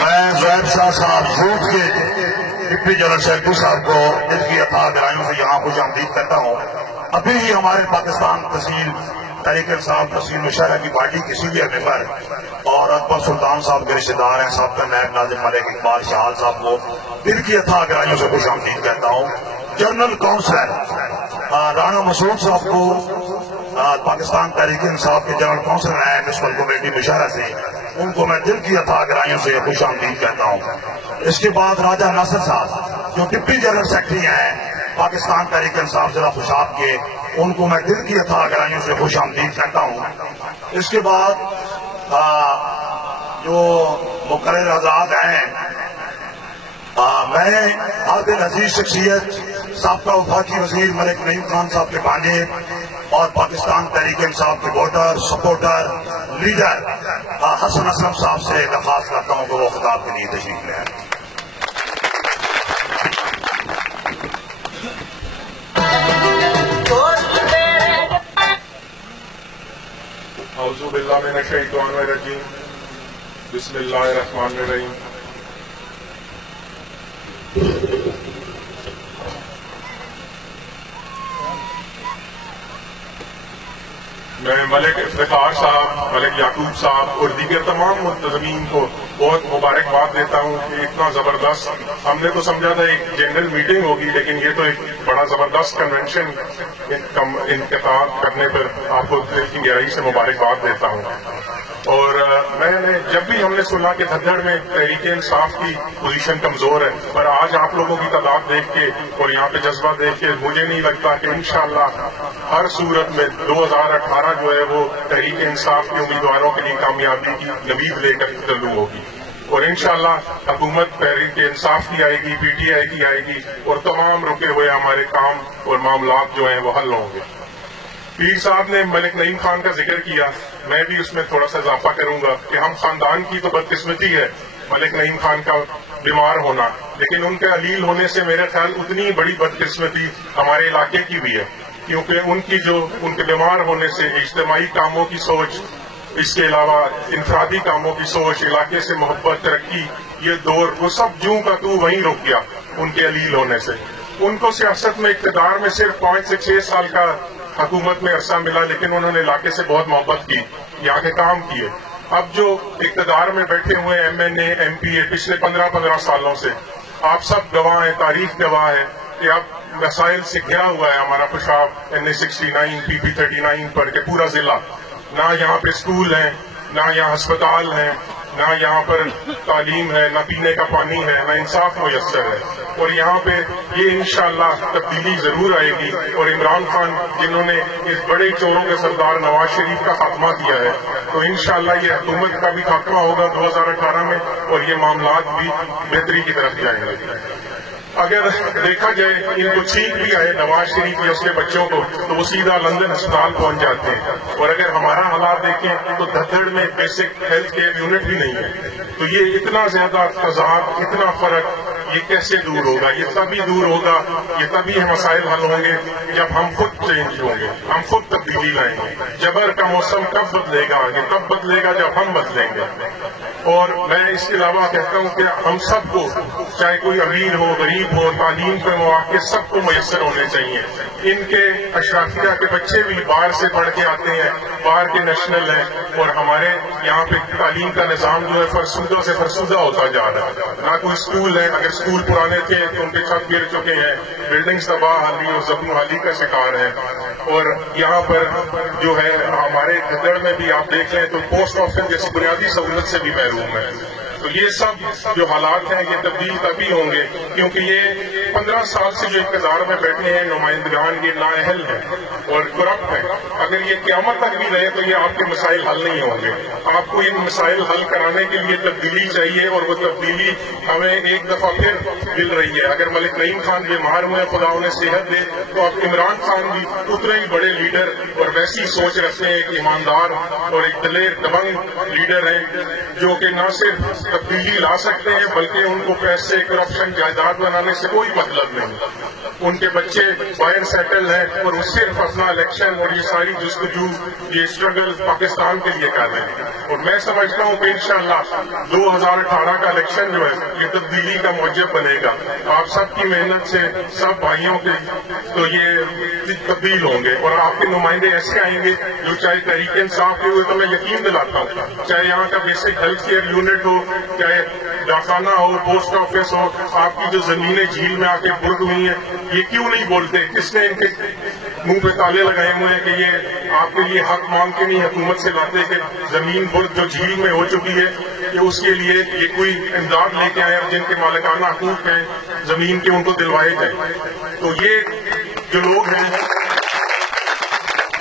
میں زید شاہ صاحب یوتھ کے ڈپٹی جنرل سیکرٹری صاحب کو دل کی عطا گرائیوں سے یہاں خوش آمدید کرتا ہوں۔ ابھی ہی ہمارے پاکستان تحصیل تحریک انصاف تحصیل مشاہرہ کی پارٹی کی سینئر ممبر اور اکبر سلطان صاحب کے رشتے دار ہیں سابقہ نائب ناظم ملک اقبال شہال صاحب کو دل کی عطا گرائیوں سے خوش آمدید کہتا ہوں۔ جنرل کونسلر رانا مسعود صاحب کو پاکستان تحریک انصاف کے جنرل کونسلر ہیں میونسپل کمیٹی مشاہرہ سے، ان کو میں دل کی عطا گرائیوں سے خوش آمدید کہتا ہوں۔ اس کے بعد راجہ ناصر صاحب جو ڈپٹی جنرل سیکرٹری ہیں پاکستان تحریک انصاف ضلع خوشاب کے، ان کو میں دل کی عطا گرائیوں سے خوش آمدید کہتا ہوں۔ اس کے بعد جو مقرر آزاد ہیں، میں عادل عزیز شخصیت سابقہ وفاقی وزیر ملک نعیم خان صاحب کے بھانجے اور پاکستان تحریک انصاف کے ووٹر سپورٹر لیڈر حسن اسلم صاحب سے درخواست کرتا ہوں کہ وہ خطاب کے لیے تشریف لے آئیں۔ اعوذ باللہ من الشیطان الرجیم، بسم اللہ الرحمن الرحیم۔ میں ملک افتخار صاحب، ملک یعقوب صاحب اور دیگر تمام منتظمین کو بہت مبارکباد دیتا ہوں کہ اتنا زبردست، ہم نے تو سمجھا تھا ایک جنرل میٹنگ ہوگی، لیکن یہ تو ایک بڑا زبردست کنونشن انعقاد کرنے پر آپ کو دل کی گہرائی سے مبارکباد دیتا ہوں۔ اور میں نے جب بھی ہم نے سنا کہ دھدڑ میں تحریک انصاف کی پوزیشن کمزور ہے، پر آج آپ لوگوں کی تعداد دیکھ کے اور یہاں پہ جذبہ دیکھ کے مجھے نہیں لگتا کہ انشاءاللہ ہر صورت میں 2018 جو ہے وہ تحریک انصاف کے امیدواروں کے لیے کامیابی کی نوید لے کر چالو ہوگی، اور انشاءاللہ حکومت تحریک انصاف کی آئے گی، پی ٹی آئی کی آئے گی، اور تمام رکے ہوئے ہمارے کام اور معاملات جو ہیں وہ حل ہوں گے۔ پیر صاحب نے ملک نعیم خان کا ذکر کیا، میں بھی اس میں تھوڑا سا اضافہ کروں گا کہ ہم خاندان کی تو بدقسمتی ہے ملک نعیم خان کا بیمار ہونا، لیکن ان کے علیل ہونے سے میرے خیال اتنی بڑی بدقسمتی ہمارے علاقے کی بھی ہے، کیونکہ ان کے بیمار ہونے سے اجتماعی کاموں کی سوچ، اس کے علاوہ انفرادی کاموں کی سوچ، علاقے سے محبت، ترقی، یہ دور وہ سب جوں کا تو وہیں رک گیا ان کے علیل ہونے سے۔ ان کو سیاست میں اقتدار میں صرف 5 سے 6 سال کا حکومت میں عرصہ ملا، لیکن انہوں نے علاقے سے بہت محبت کی، یہاں کے کام کیے۔ اب جو اقتدار میں بیٹھے ہوئے ایم این اے، ایم پی اے پچھلے 15 سالوں سے، آپ سب گواہ ہیں، تاریخ گواہ ہے کہ اب مسائل سے گھرا ہوا ہے ہمارا پشاور این اے 69 پی پی 39 پر کہ پورا ضلع، نہ یہاں پہ اسکول ہیں، نہ یہاں ہسپتال ہیں، نہ یہاں پر تعلیم ہے، نہ پینے کا پانی ہے، نہ انصاف میسر ہے، اور یہاں پہ یہ انشاءاللہ تبدیلی ضرور آئے گی۔ اور عمران خان جنہوں نے اس بڑے چوروں کے سردار نواز شریف کا خاتمہ کیا ہے، تو انشاءاللہ یہ حکومت کا بھی خاتمہ ہوگا 2018 میں، اور یہ معاملات بھی بہتری کی طرف جائیں گے۔ اگر دیکھا جائے ان کو چھینک بھی آئے نواز شریف یا اس کے بچوں کو تو وہ سیدھا لندن ہسپتال پہنچ جاتے ہیں، اور اگر ہمارا حالات دیکھیں تو دھدڑ میں بیسک ہیلتھ کیئر یونٹ بھی نہیں ہے، تو یہ اتنا زیادہ تضاد، اتنا فرق یہ کیسے دور ہوگا؟ یہ تبھی دور ہوگا، یہ تبھی مسائل حل ہوں گے جب ہم خود چینج ہوں گے، ہم خود تبدیلی لائیں گے۔ جبر کا موسم کب بدلے گا؟ یہ تب بدلے گا جب ہم بدلیں گے۔ اور میں اس کے علاوہ کہتا ہوں کہ ہم سب کو، چاہے کوئی امیر ہو، غریب ہو، تعلیم کے مواقع سب کو میسر ہونے چاہیے۔ ان کے اشرافیہ کے بچے بھی باہر سے پڑھ کے آتے ہیں، باہر کے نیشنل ہیں، اور ہمارے یہاں پہ تعلیم کا نظام جو ہے فرسودہ سے فرسودہ ہوتا جا رہا ہے، نہ کوئی اسکول ہے۔ اگر اسکول پرانے تھے تو ان کے چھت گر چکے ہیں، بلڈنگز تباہ حالی اور زخم حالی کا شکار ہے۔ اور یہاں پر جو ہے ہمارے دھدڑ میں بھی آپ دیکھ لیں تو پوسٹ آفس جیسی بنیادی سہولت سے بھی محروم ہے۔ تو یہ سب جو حالات ہیں یہ تبدیل تبھی ہوں گے، کیونکہ یہ 15 سال سے جو اقتدار میں بیٹھے ہیں نمائندگان، یہ نااہل ہیں اور کرپٹ ہیں۔ اگر یہ قیامت تک بھی رہے تو یہ آپ کے مسائل حل نہیں ہوں گے۔ آپ کو ان مسائل حل کرانے کے لیے تبدیلی چاہیے، اور وہ تبدیلی ہمیں ایک دفعہ پھر مل رہی ہے۔ اگر ملک نعیم خان بیمار ہوئے، خدا انہیں صحت دے، تو اب عمران خان بھی اتنے ہی بڑے لیڈر اور ویسی سوچ رکھتے ہیں، ایک ایماندار اور ایک دلیر دبنگ لیڈر ہیں، جو کہ نہ صرف تبدیلی لا سکتے ہیں بلکہ ان کو پیسے، کرپشن، جائیداد بنانے سے کوئی مطلب نہیں۔ ان کے بچے باہر سیٹل ہیں اور وہ صرف اپنا الیکشن اور یہ ساری جستجو، یہ اسٹرگل پاکستان کے لیے کر رہے ہیں۔ اور میں سمجھتا ہوں کہ انشاءاللہ 2018 کا الیکشن جو ہے یہ تبدیلی کا موجب بنے گا۔ آپ سب کی محنت سے، سب بھائیوں کے، تو یہ تبدیل ہوں گے، اور آپ کے نمائندے ایسے آئیں گے جو چاہے تحریک انصاف کے ہوئے، تو میں یقین دلاتا ہوں، چاہے یہاں کا بیسک ہیلتھ کیئر یونٹ ہو، چاہے ڈاکخانہ ہو، پوسٹ آفس ہو، آپ کی جو زمینیں جھیل میں آ کے برد ہوئی ہیں، یہ کیوں نہیں بولتے؟ کس نے ان کے منہ پہ تالے لگائے ہوئے ہیں کہ یہ آپ کے لیے حق مانگ کے نہیں حکومت سے لاتے کہ زمین برد جو جھیل میں ہو چکی ہے کہ اس کے لیے یہ کوئی امداد لے کے آئے، اور جن کے مالکانہ حقوق ہیں زمین کے ان کو دلوائے جائیں؟ تو یہ جو لوگ ہیں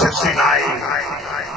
69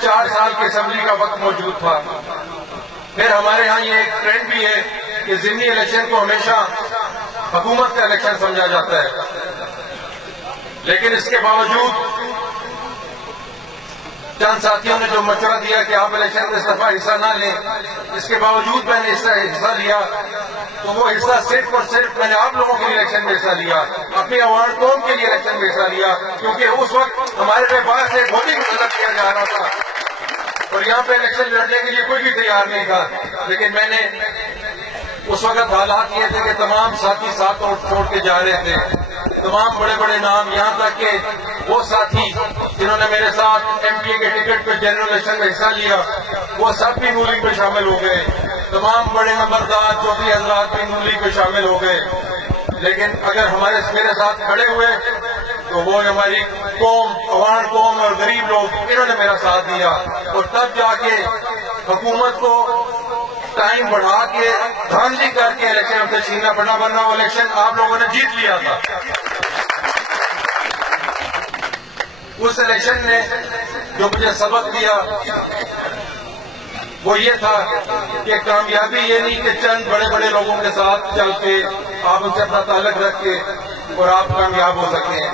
4.5 کی اسمبلی کا وقت موجود تھا. پھر ہمارے ہاں یہ ایک ٹرینڈ بھی ہے کہ ضمنی الیکشن کو ہمیشہ حکومت کا الیکشن سمجھا جاتا ہے، لیکن اس کے باوجود چند ساتھیوں نے جو مشورہ دیا کہ آپ الیکشن میں اس دفعہ حصہ نہ لیں، اس کے باوجود میں نے حصہ لیا. تو وہ حصہ صرف اور صرف میں نے آپ لوگوں کے لیے الیکشن میں حصہ لیا، اپنی عوام قوم کے لیے الیکشن میں حصہ لیا، کیونکہ اس وقت ہمارے پاس ایک ووٹنگ مطلب کیا جا رہا تھا اور یہاں پہ الیکشن لڑنے کے لیے کوئی بھی تیار نہیں تھا. لیکن میں نے اس وقت حالات یہ تھے کہ تمام ساتھی ساتھ چھوڑ کے جا رہے تھے، تمام بڑے بڑے نام، یہاں تک کہ وہ ساتھی جنہوں نے میرے ساتھ ایم پی اے کے ٹکٹ پہ جنرل الیکشن میں حصہ لیا وہ سب بھی نون لیگ میں شامل ہو گئے، تمام بڑے نمبردار چودھری حضرات بھی نون لیگ میں شامل ہو گئے. لیکن اگر میرے ساتھ کھڑے ہوئے تو وہ ہماری قوم، عوام قوم اور غریب لوگ، انہوں نے میرا ساتھ دیا اور تب جا کے حکومت کو ٹائم بڑھا کے دھاندلی کر کے الیکشن ہم سے چھیننا پڑا، ورنہ وہ الیکشن آپ لوگوں نے جیت لیا تھا. اس الیکشن نے جو مجھے سبق دیا وہ یہ تھا کہ کامیابی یہ نہیں کہ چند بڑے بڑے لوگوں کے ساتھ چل کے آپ ان سے اپنا تعلق رکھ کے اور آپ کامیاب ہو سکتے ہیں.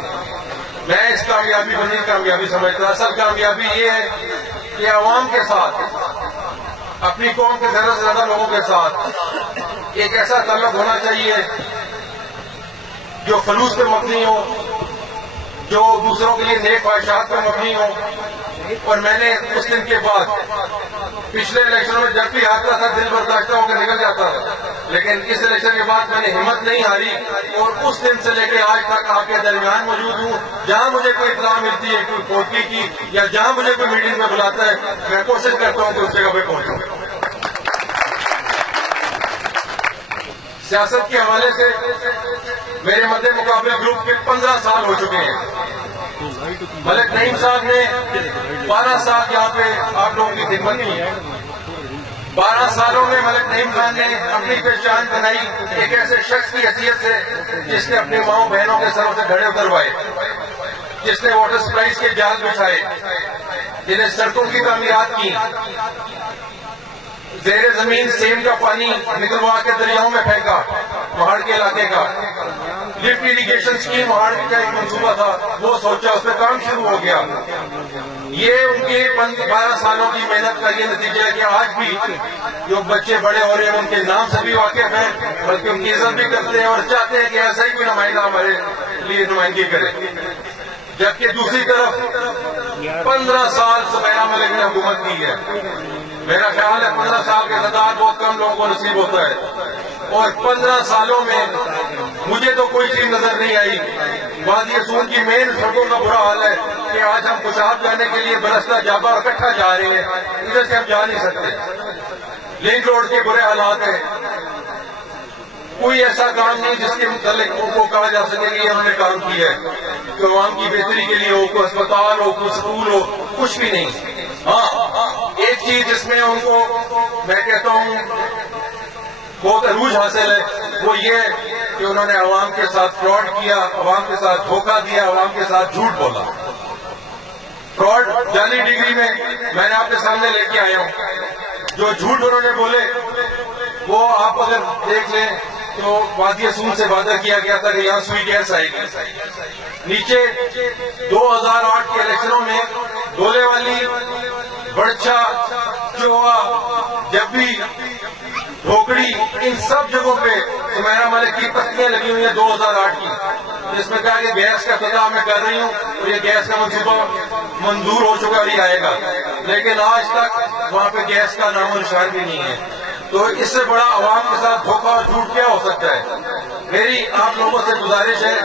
میں اس کامیابی کو نہیں کامیابی سمجھتا. اصل کامیابی یہ ہے کہ عوام کے ساتھ، اپنی قوم کے زیادہ سے زیادہ لوگوں کے ساتھ ایک ایسا تعلق ہونا چاہیے جو خلوص پہ مبنی ہو، جو دوسروں کے لیے نیک خواہشات پہ مبنی ہو. اور میں نے اس دن کے بعد پچھلے الیکشنوں میں جب بھی آتا تھا دل برداشتہ ہو کے نکل جاتا تھا، لیکن اس الیکشن کے بعد میں نے ہمت نہیں ہاری اور اس دن سے لے کے آج تک آپ کے درمیان موجود ہوں. جہاں مجھے کوئی اطلاع ملتی ہے کوئی فوجی کی یا جہاں مجھے کوئی میٹنگ میں بلاتا ہے میں کوشش کرتا ہوں کہ اس جگہ پہ پہنچوں. سیاست کے حوالے سے میرے مد مقابلے گروپ کے 15 سال ہو چکے ہیں. ملک نعیم صاحب نے 12 سال یہاں پہ آپ لوگوں کی خدمت کی. 12 سالوں میں ملک نعیم خان نے اپنی پہچان بنائی ایک ایسے شخص کی حیثیت سے جس نے اپنی ماؤں بہنوں کے سروں سے گھڑے اتروائے، جس نے واٹر سپلائز کے جال بچھائے، جنہیں سڑکوں کی تعمیرات کی، زیر زمین سیم کا پانی نکلوا کے دریاؤں میں پھینکا، پہاڑ کے علاقے کا. لفٹ اریگیشن اسکیم پہاڑ کا ایک منصوبہ تھا، وہ سوچا، اس پہ کام شروع ہو گیا. یہ ان کے 12 سالوں کی محنت کا یہ نتیجہ ہے کہ آج بھی جو بچے بڑے ہو رہے ہیں ان کے نام سے بھی واقف ہیں، بلکہ ان کی عزت بھی کرتے ہیں اور چاہتے ہیں کہ ایسا ہی کوئی نمائندہ ہمارے لیے نمائندگی کرے. جبکہ دوسری طرف 15 سال سمیرا ملک نے حکومت کی ہے. میرا خیال ہے 15 سال کے اقتدار بہت کم لوگوں کو نصیب ہوتا ہے اور 15 سالوں میں مجھے تو کوئی چیز نظر نہیں آئی. وادی سون کی مین سڑکوں کا برا حال ہے کہ آج ہم کشاب جانے کے لیے برستہ جابا اکٹھا جا رہے ہیں، ادھر سے ہم جا نہیں سکتے. لنک روڈ کے برے حالات ہیں. کوئی ایسا کام نہیں جس کے متعلق کو کہا جا سکے کہ انہوں نے کام کیا ہے، کہ عوام کی بہتری کے لیے ہو، کوئی اسپتال ہو، کوئی اسکول ہو، کچھ بھی نہیں. ہاں ایک چیز جس میں ان کو میں کہتا ہوں بہت عروج حاصل ہے وہ یہ کہ انہوں نے عوام کے ساتھ فراڈ کیا، عوام کے ساتھ دھوکہ دیا، عوام کے ساتھ جھوٹ بولا. فراڈ جعلی ڈگری میں نے آپ کے سامنے لے کے آیا ہوں. جو جھوٹ انہوں نے بولے وہ آپ اگر دیکھ لیں تو وادی سون سے وعدہ کیا گیا تھا کہ یہاں سوئی گیس آئے گی. نیچے 2008 کے الیکشنوں میں ڈولے والی، بڑچا، چوہا، جبی، ڈھوکڑی، ان سب جگہوں پہ سمیرا ملک کی پتیاں لگی ہوئی ہیں 2008 کی، جس میں کہا کہ گیس کا افتتاح میں کر رہی ہوں اور یہ گیس کا منصوبہ منظور ہو چکا بھی آئے گا. لیکن آج تک وہاں پہ گیس کا نام و نشان بھی نہیں ہے. تو اس سے بڑا عوام کے ساتھ دھوکہ اور جھوٹ کیا ہو سکتا ہے؟ میری آپ لوگوں سے گزارش ہے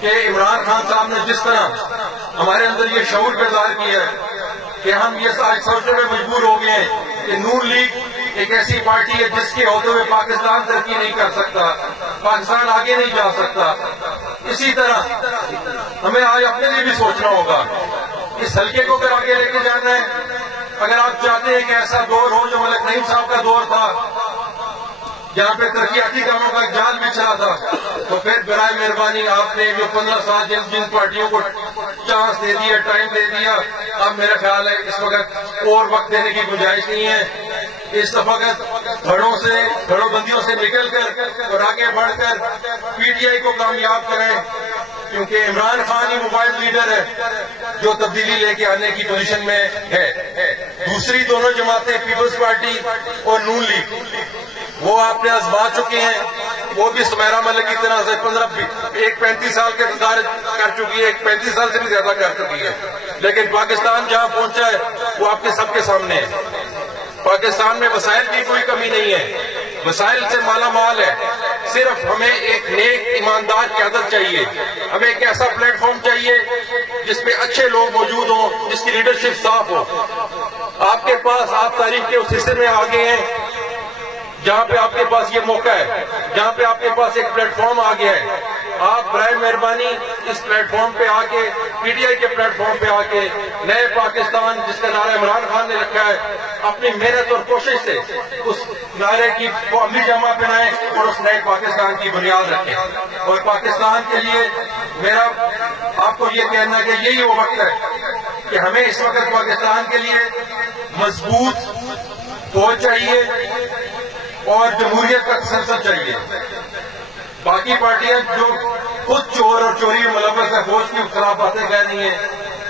کہ عمران خان صاحب نے جس طرح ہمارے اندر یہ شعور بیدار کیا ہے کہ ہم یہ آج سوچنے میں مجبور ہو گئے ہیں کہ نون لیگ ایک ایسی پارٹی ہے جس کے ہوتے ہوئے پاکستان ترقی نہیں کر سکتا، پاکستان آگے نہیں جا سکتا. اسی طرح ہمیں آج اپنے لیے بھی سوچنا ہوگا. اس حلقے کو اگر آگے لے کے جانا ہے، اگر آپ چاہتے ہیں کہ ایسا دور ہو جو ملک نعیم صاحب کا دور تھا جہاں پہ ترقیاتی کاموں کا جال بچھا تھا، تو پھر برائے مہربانی آپ نے جو 15 سال جن پارٹیوں کو چانس دے دیا، ٹائم دے دیا، اب میرا خیال ہے اس وقت اور وقت دینے کی گنجائش نہیں ہے. اس وقت دھڑوں بندیوں سے نکل کر اور آگے بڑھ کر پی ٹی آئی کو کامیاب کریں، کیونکہ عمران خان ہی موبائل لیڈر ہے جو تبدیلی لے کے آنے کی پوزیشن میں ہے. دوسری دونوں جماعتیں پیپلز پارٹی اور نون لیگ وہ آپ نے آزما چکے ہیں. وہ بھی سمیرا ملک کی طرح سے 35 سال کے انتظار کر چکی ہے، 35 سال سے بھی زیادہ کر چکی ہے. لیکن پاکستان جہاں پہنچا ہے وہ آپ کے سب کے سامنے ہے. پاکستان میں وسائل کی کوئی کمی نہیں ہے، وسائل سے مالا مال ہے. صرف ہمیں ایک نیک ایماندار قیادت چاہیے، ہمیں ایک ایسا پلیٹ فارم چاہیے جس پہ اچھے لوگ موجود ہوں، جس کی لیڈرشپ صاف ہو. آپ کے پاس آپ تاریخ کے اس حصے میں آگے ہیں جہاں پہ آپ کے پاس یہ موقع ہے، جہاں پہ آپ کے پاس ایک پلیٹ فارم آ گیا ہے. آپ برائے مہربانی اس پلیٹ فارم پہ آ کے، پی ٹی آئی کے پلیٹ فارم پہ آ کے نئے پاکستان جس کا نعرہ عمران خان نے رکھا ہے، اپنی محنت اور کوشش سے اس نعرے کی عملی جامہ پہنائیں اور اس نئے پاکستان کی بنیاد رکھیں. اور پاکستان کے لیے میرا آپ کو یہ کہنا ہے کہ یہی وہ وقت ہے کہ ہمیں اس وقت پاکستان کے لیے مضبوط فوج چاہیے اور جمہوریت کا تسلسل چاہیے. باقی پارٹیاں جو خود چور اور چوری میں ملوث ہے، فوج کی خلاف باتیں کہہ رہی ہیں.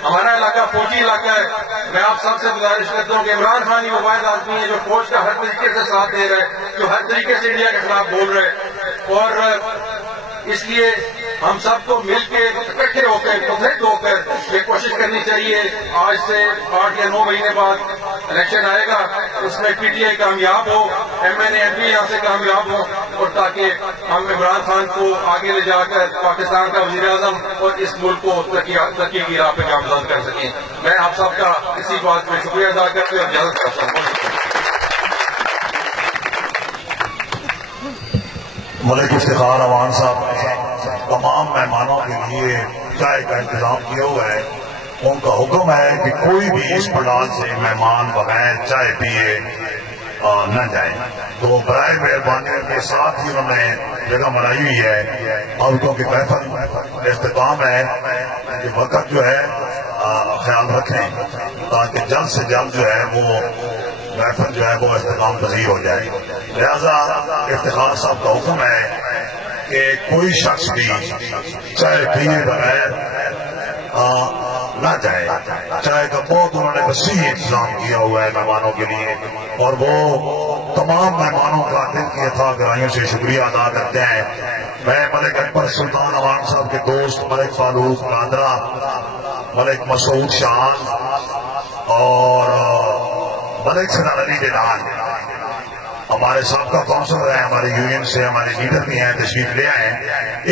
ہمارا علاقہ فوجی علاقہ ہے. میں آپ سب سے گزارش کرتا ہوں کہ عمران خان ہی وہ واحد آدمی ہے جو فوج کا ہر طریقے سے ساتھ دے رہا ہے، جو ہر طریقے سے انڈیا کے خلاف بول رہے ہیں. اور اس لیے ہم سب کو مل کے اکٹھے ہو کر متحد ہو کر یہ کوشش کرنی چاہیے. آج سے 8 یا 9 مہینے بعد الیکشن آئے گا، اس میں پی ٹی آئی کامیاب ہو، M N A M P یہاں سے کامیاب ہو، اور تاکہ ہم عمران خان کو آگے لے جا کر پاکستان کا وزیر اعظم اور اس ملک کو ترقی کی راہ پہ گامزن کر سکیں. میں آپ سب کا اسی بات پہ شکریہ ادا کرتے ہوئے اجازت کرتا ہوں. ملک افتخار اعوان صاحب نے تمام مہمانوں کے لیے چائے کا انتظام کیا ہوا ہے. ان کا حکم ہے کہ کوئی بھی اس پنڈال سے مہمان بغیر چائے پیے نہ جائیں. تو برائے مہربانی کے ساتھ ہی انہوں نے جگہ بنائی ہوئی ہے. عورتوں کی محفل اختتام ہے کہ وقت جو ہے خیال رکھیں تاکہ جلد سے جلد جو ہے وہ محفل جو ہے وہ اختتام پذیر ہو جائے. لہذا افتخار صاحب کا حکم ہے کہ کوئی شخص بھی چائے پیے بغیر نہ جائے. چائے کا بہت انہوں نے وسیع انتظام کیا ہوا ہے مہمانوں کے لیے، اور وہ تمام مہمانوں کا دل کی عطا گرائیوں سے شکریہ ادا کرتے ہیں. میں ملک اکبر سلطان اعوان صاحب کے دوست ملک فاروق قادرہ، ملک مسعود شاہان اور ملک سنان علی ڈیلان ہمارے سابقہ کونسلر ہیں، ہمارے یونین سے ہمارے لیڈر بھی ہیں، تشریف لے آئے ہیں.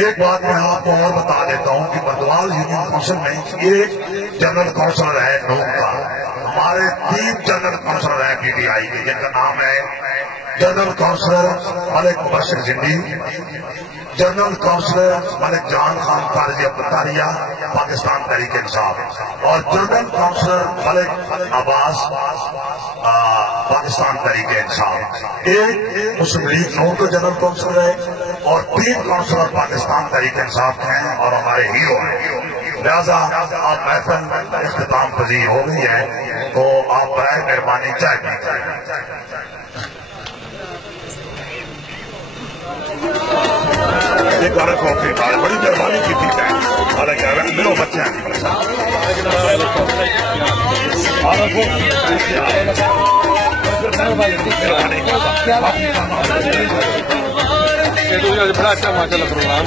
ایک بات میں آپ کو اور بتا دیتا ہوں کہ بردوال یونین کونسل میں ایک جنرل کونسلر ہے نوک کا. ہمارے 3 جنرل کونسلر ہیں پی ٹی آئی کے، جن کا نام ہے جنرل کونسلر ملک مبشر زندی، جنرل کونسلر ملک جان خان قاضی ابتاریہ پاکستان تحریک انصاف، اور جنرل کونسلر ملک عباس پاکستان تحریک انصاف. ایک مسلم لیگ نون کا جنرل کونسلر ہے اور 3 کونسلر پاکستان تحریک انصاف کے ہیں اور ہمارے ہیرو ہیں. لہذا آپ محفل اختتام پذیر ہو گئی ہے تو آپ برائے مہربانی چائے پیجیے. ایک اور کافی بڑی مہربانی کی تھی حالانکہ میرے بچے بڑا اچھا ماشاء اللہ پروگرام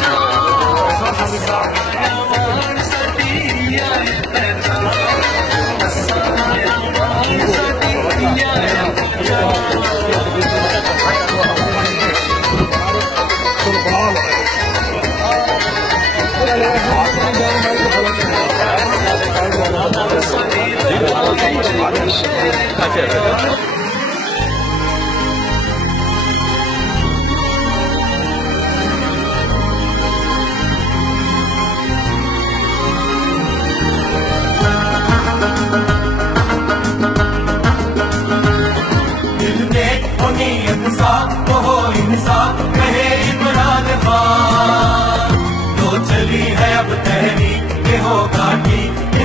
انصاف کہے عمران خان، تو چلی ہے اب تحریک کہ ہوگا ٹھیک.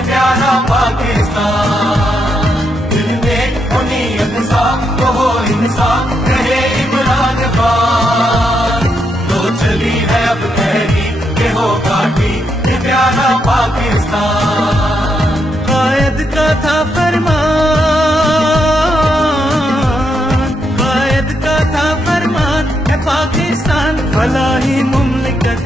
تو ہو انصاف کہے عمران خان تو چلی ہے اب تحریک کہ ہوگا ٹھیک یہ پیارا پاکستان قائد کا تھا فرمان قائد کا تھا فرمان ہے پاکستان فلاحی مملکت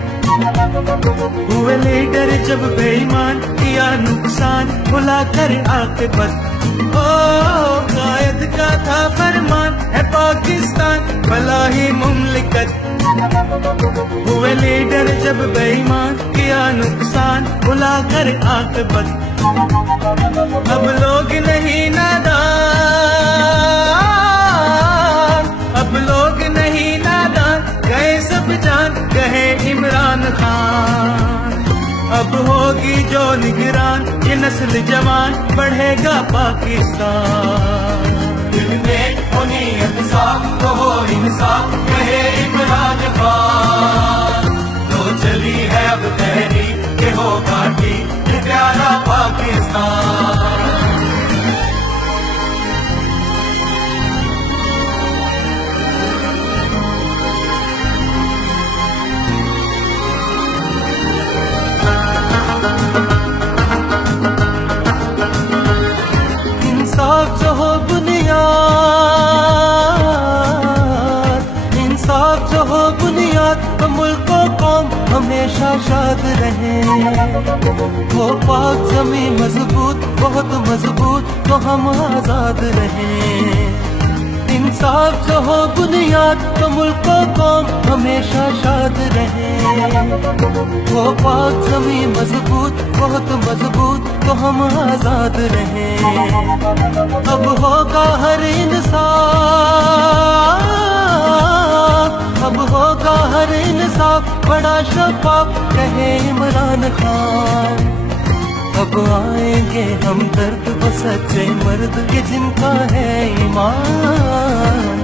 ہوئے لیڈر جب بے ایمان کیا نقصان بھلا کر عاقبت قائد کا تھا فرمان ہے پاکستان فلاحی مملکت ہوئے لیڈر جب بے ایمان کیا نقصان بھلا کر عاقبت اب لوگ نہیں نادان اب لوگ نہیں نادان گئے سب جان کہے عمران خان اب ہوگی جو نگران یہ نسل جوان بڑھے گا پاکستان دل میں ہو نیت صاف تو ہو انصاف کہے عمران خان تو چلی ہے اب تحریک کہ ہوگا ٹھیک یہ پیارا پاکستان انصاف جو ہو بنیاد انصاف جو ہو بنیاد تو ملک و قوم ہمیشہ شاد رہے وہ پاک زمین مضبوط بہت مضبوط تو ہم آزاد رہے انصاف جو ہو بنیاد تو ملک و قوم ہمیشہ شاد رہے وہ پاک زمین مضبوط بہت مضبوط تو ہم آزاد رہے اب ہوگا ہر انصاف اب ہوگا ہر انصاف بڑا شفاف کہے عمران خان اب آئیں گے ہم درد وہ سچے مرد کہ جن کا ہے ایمان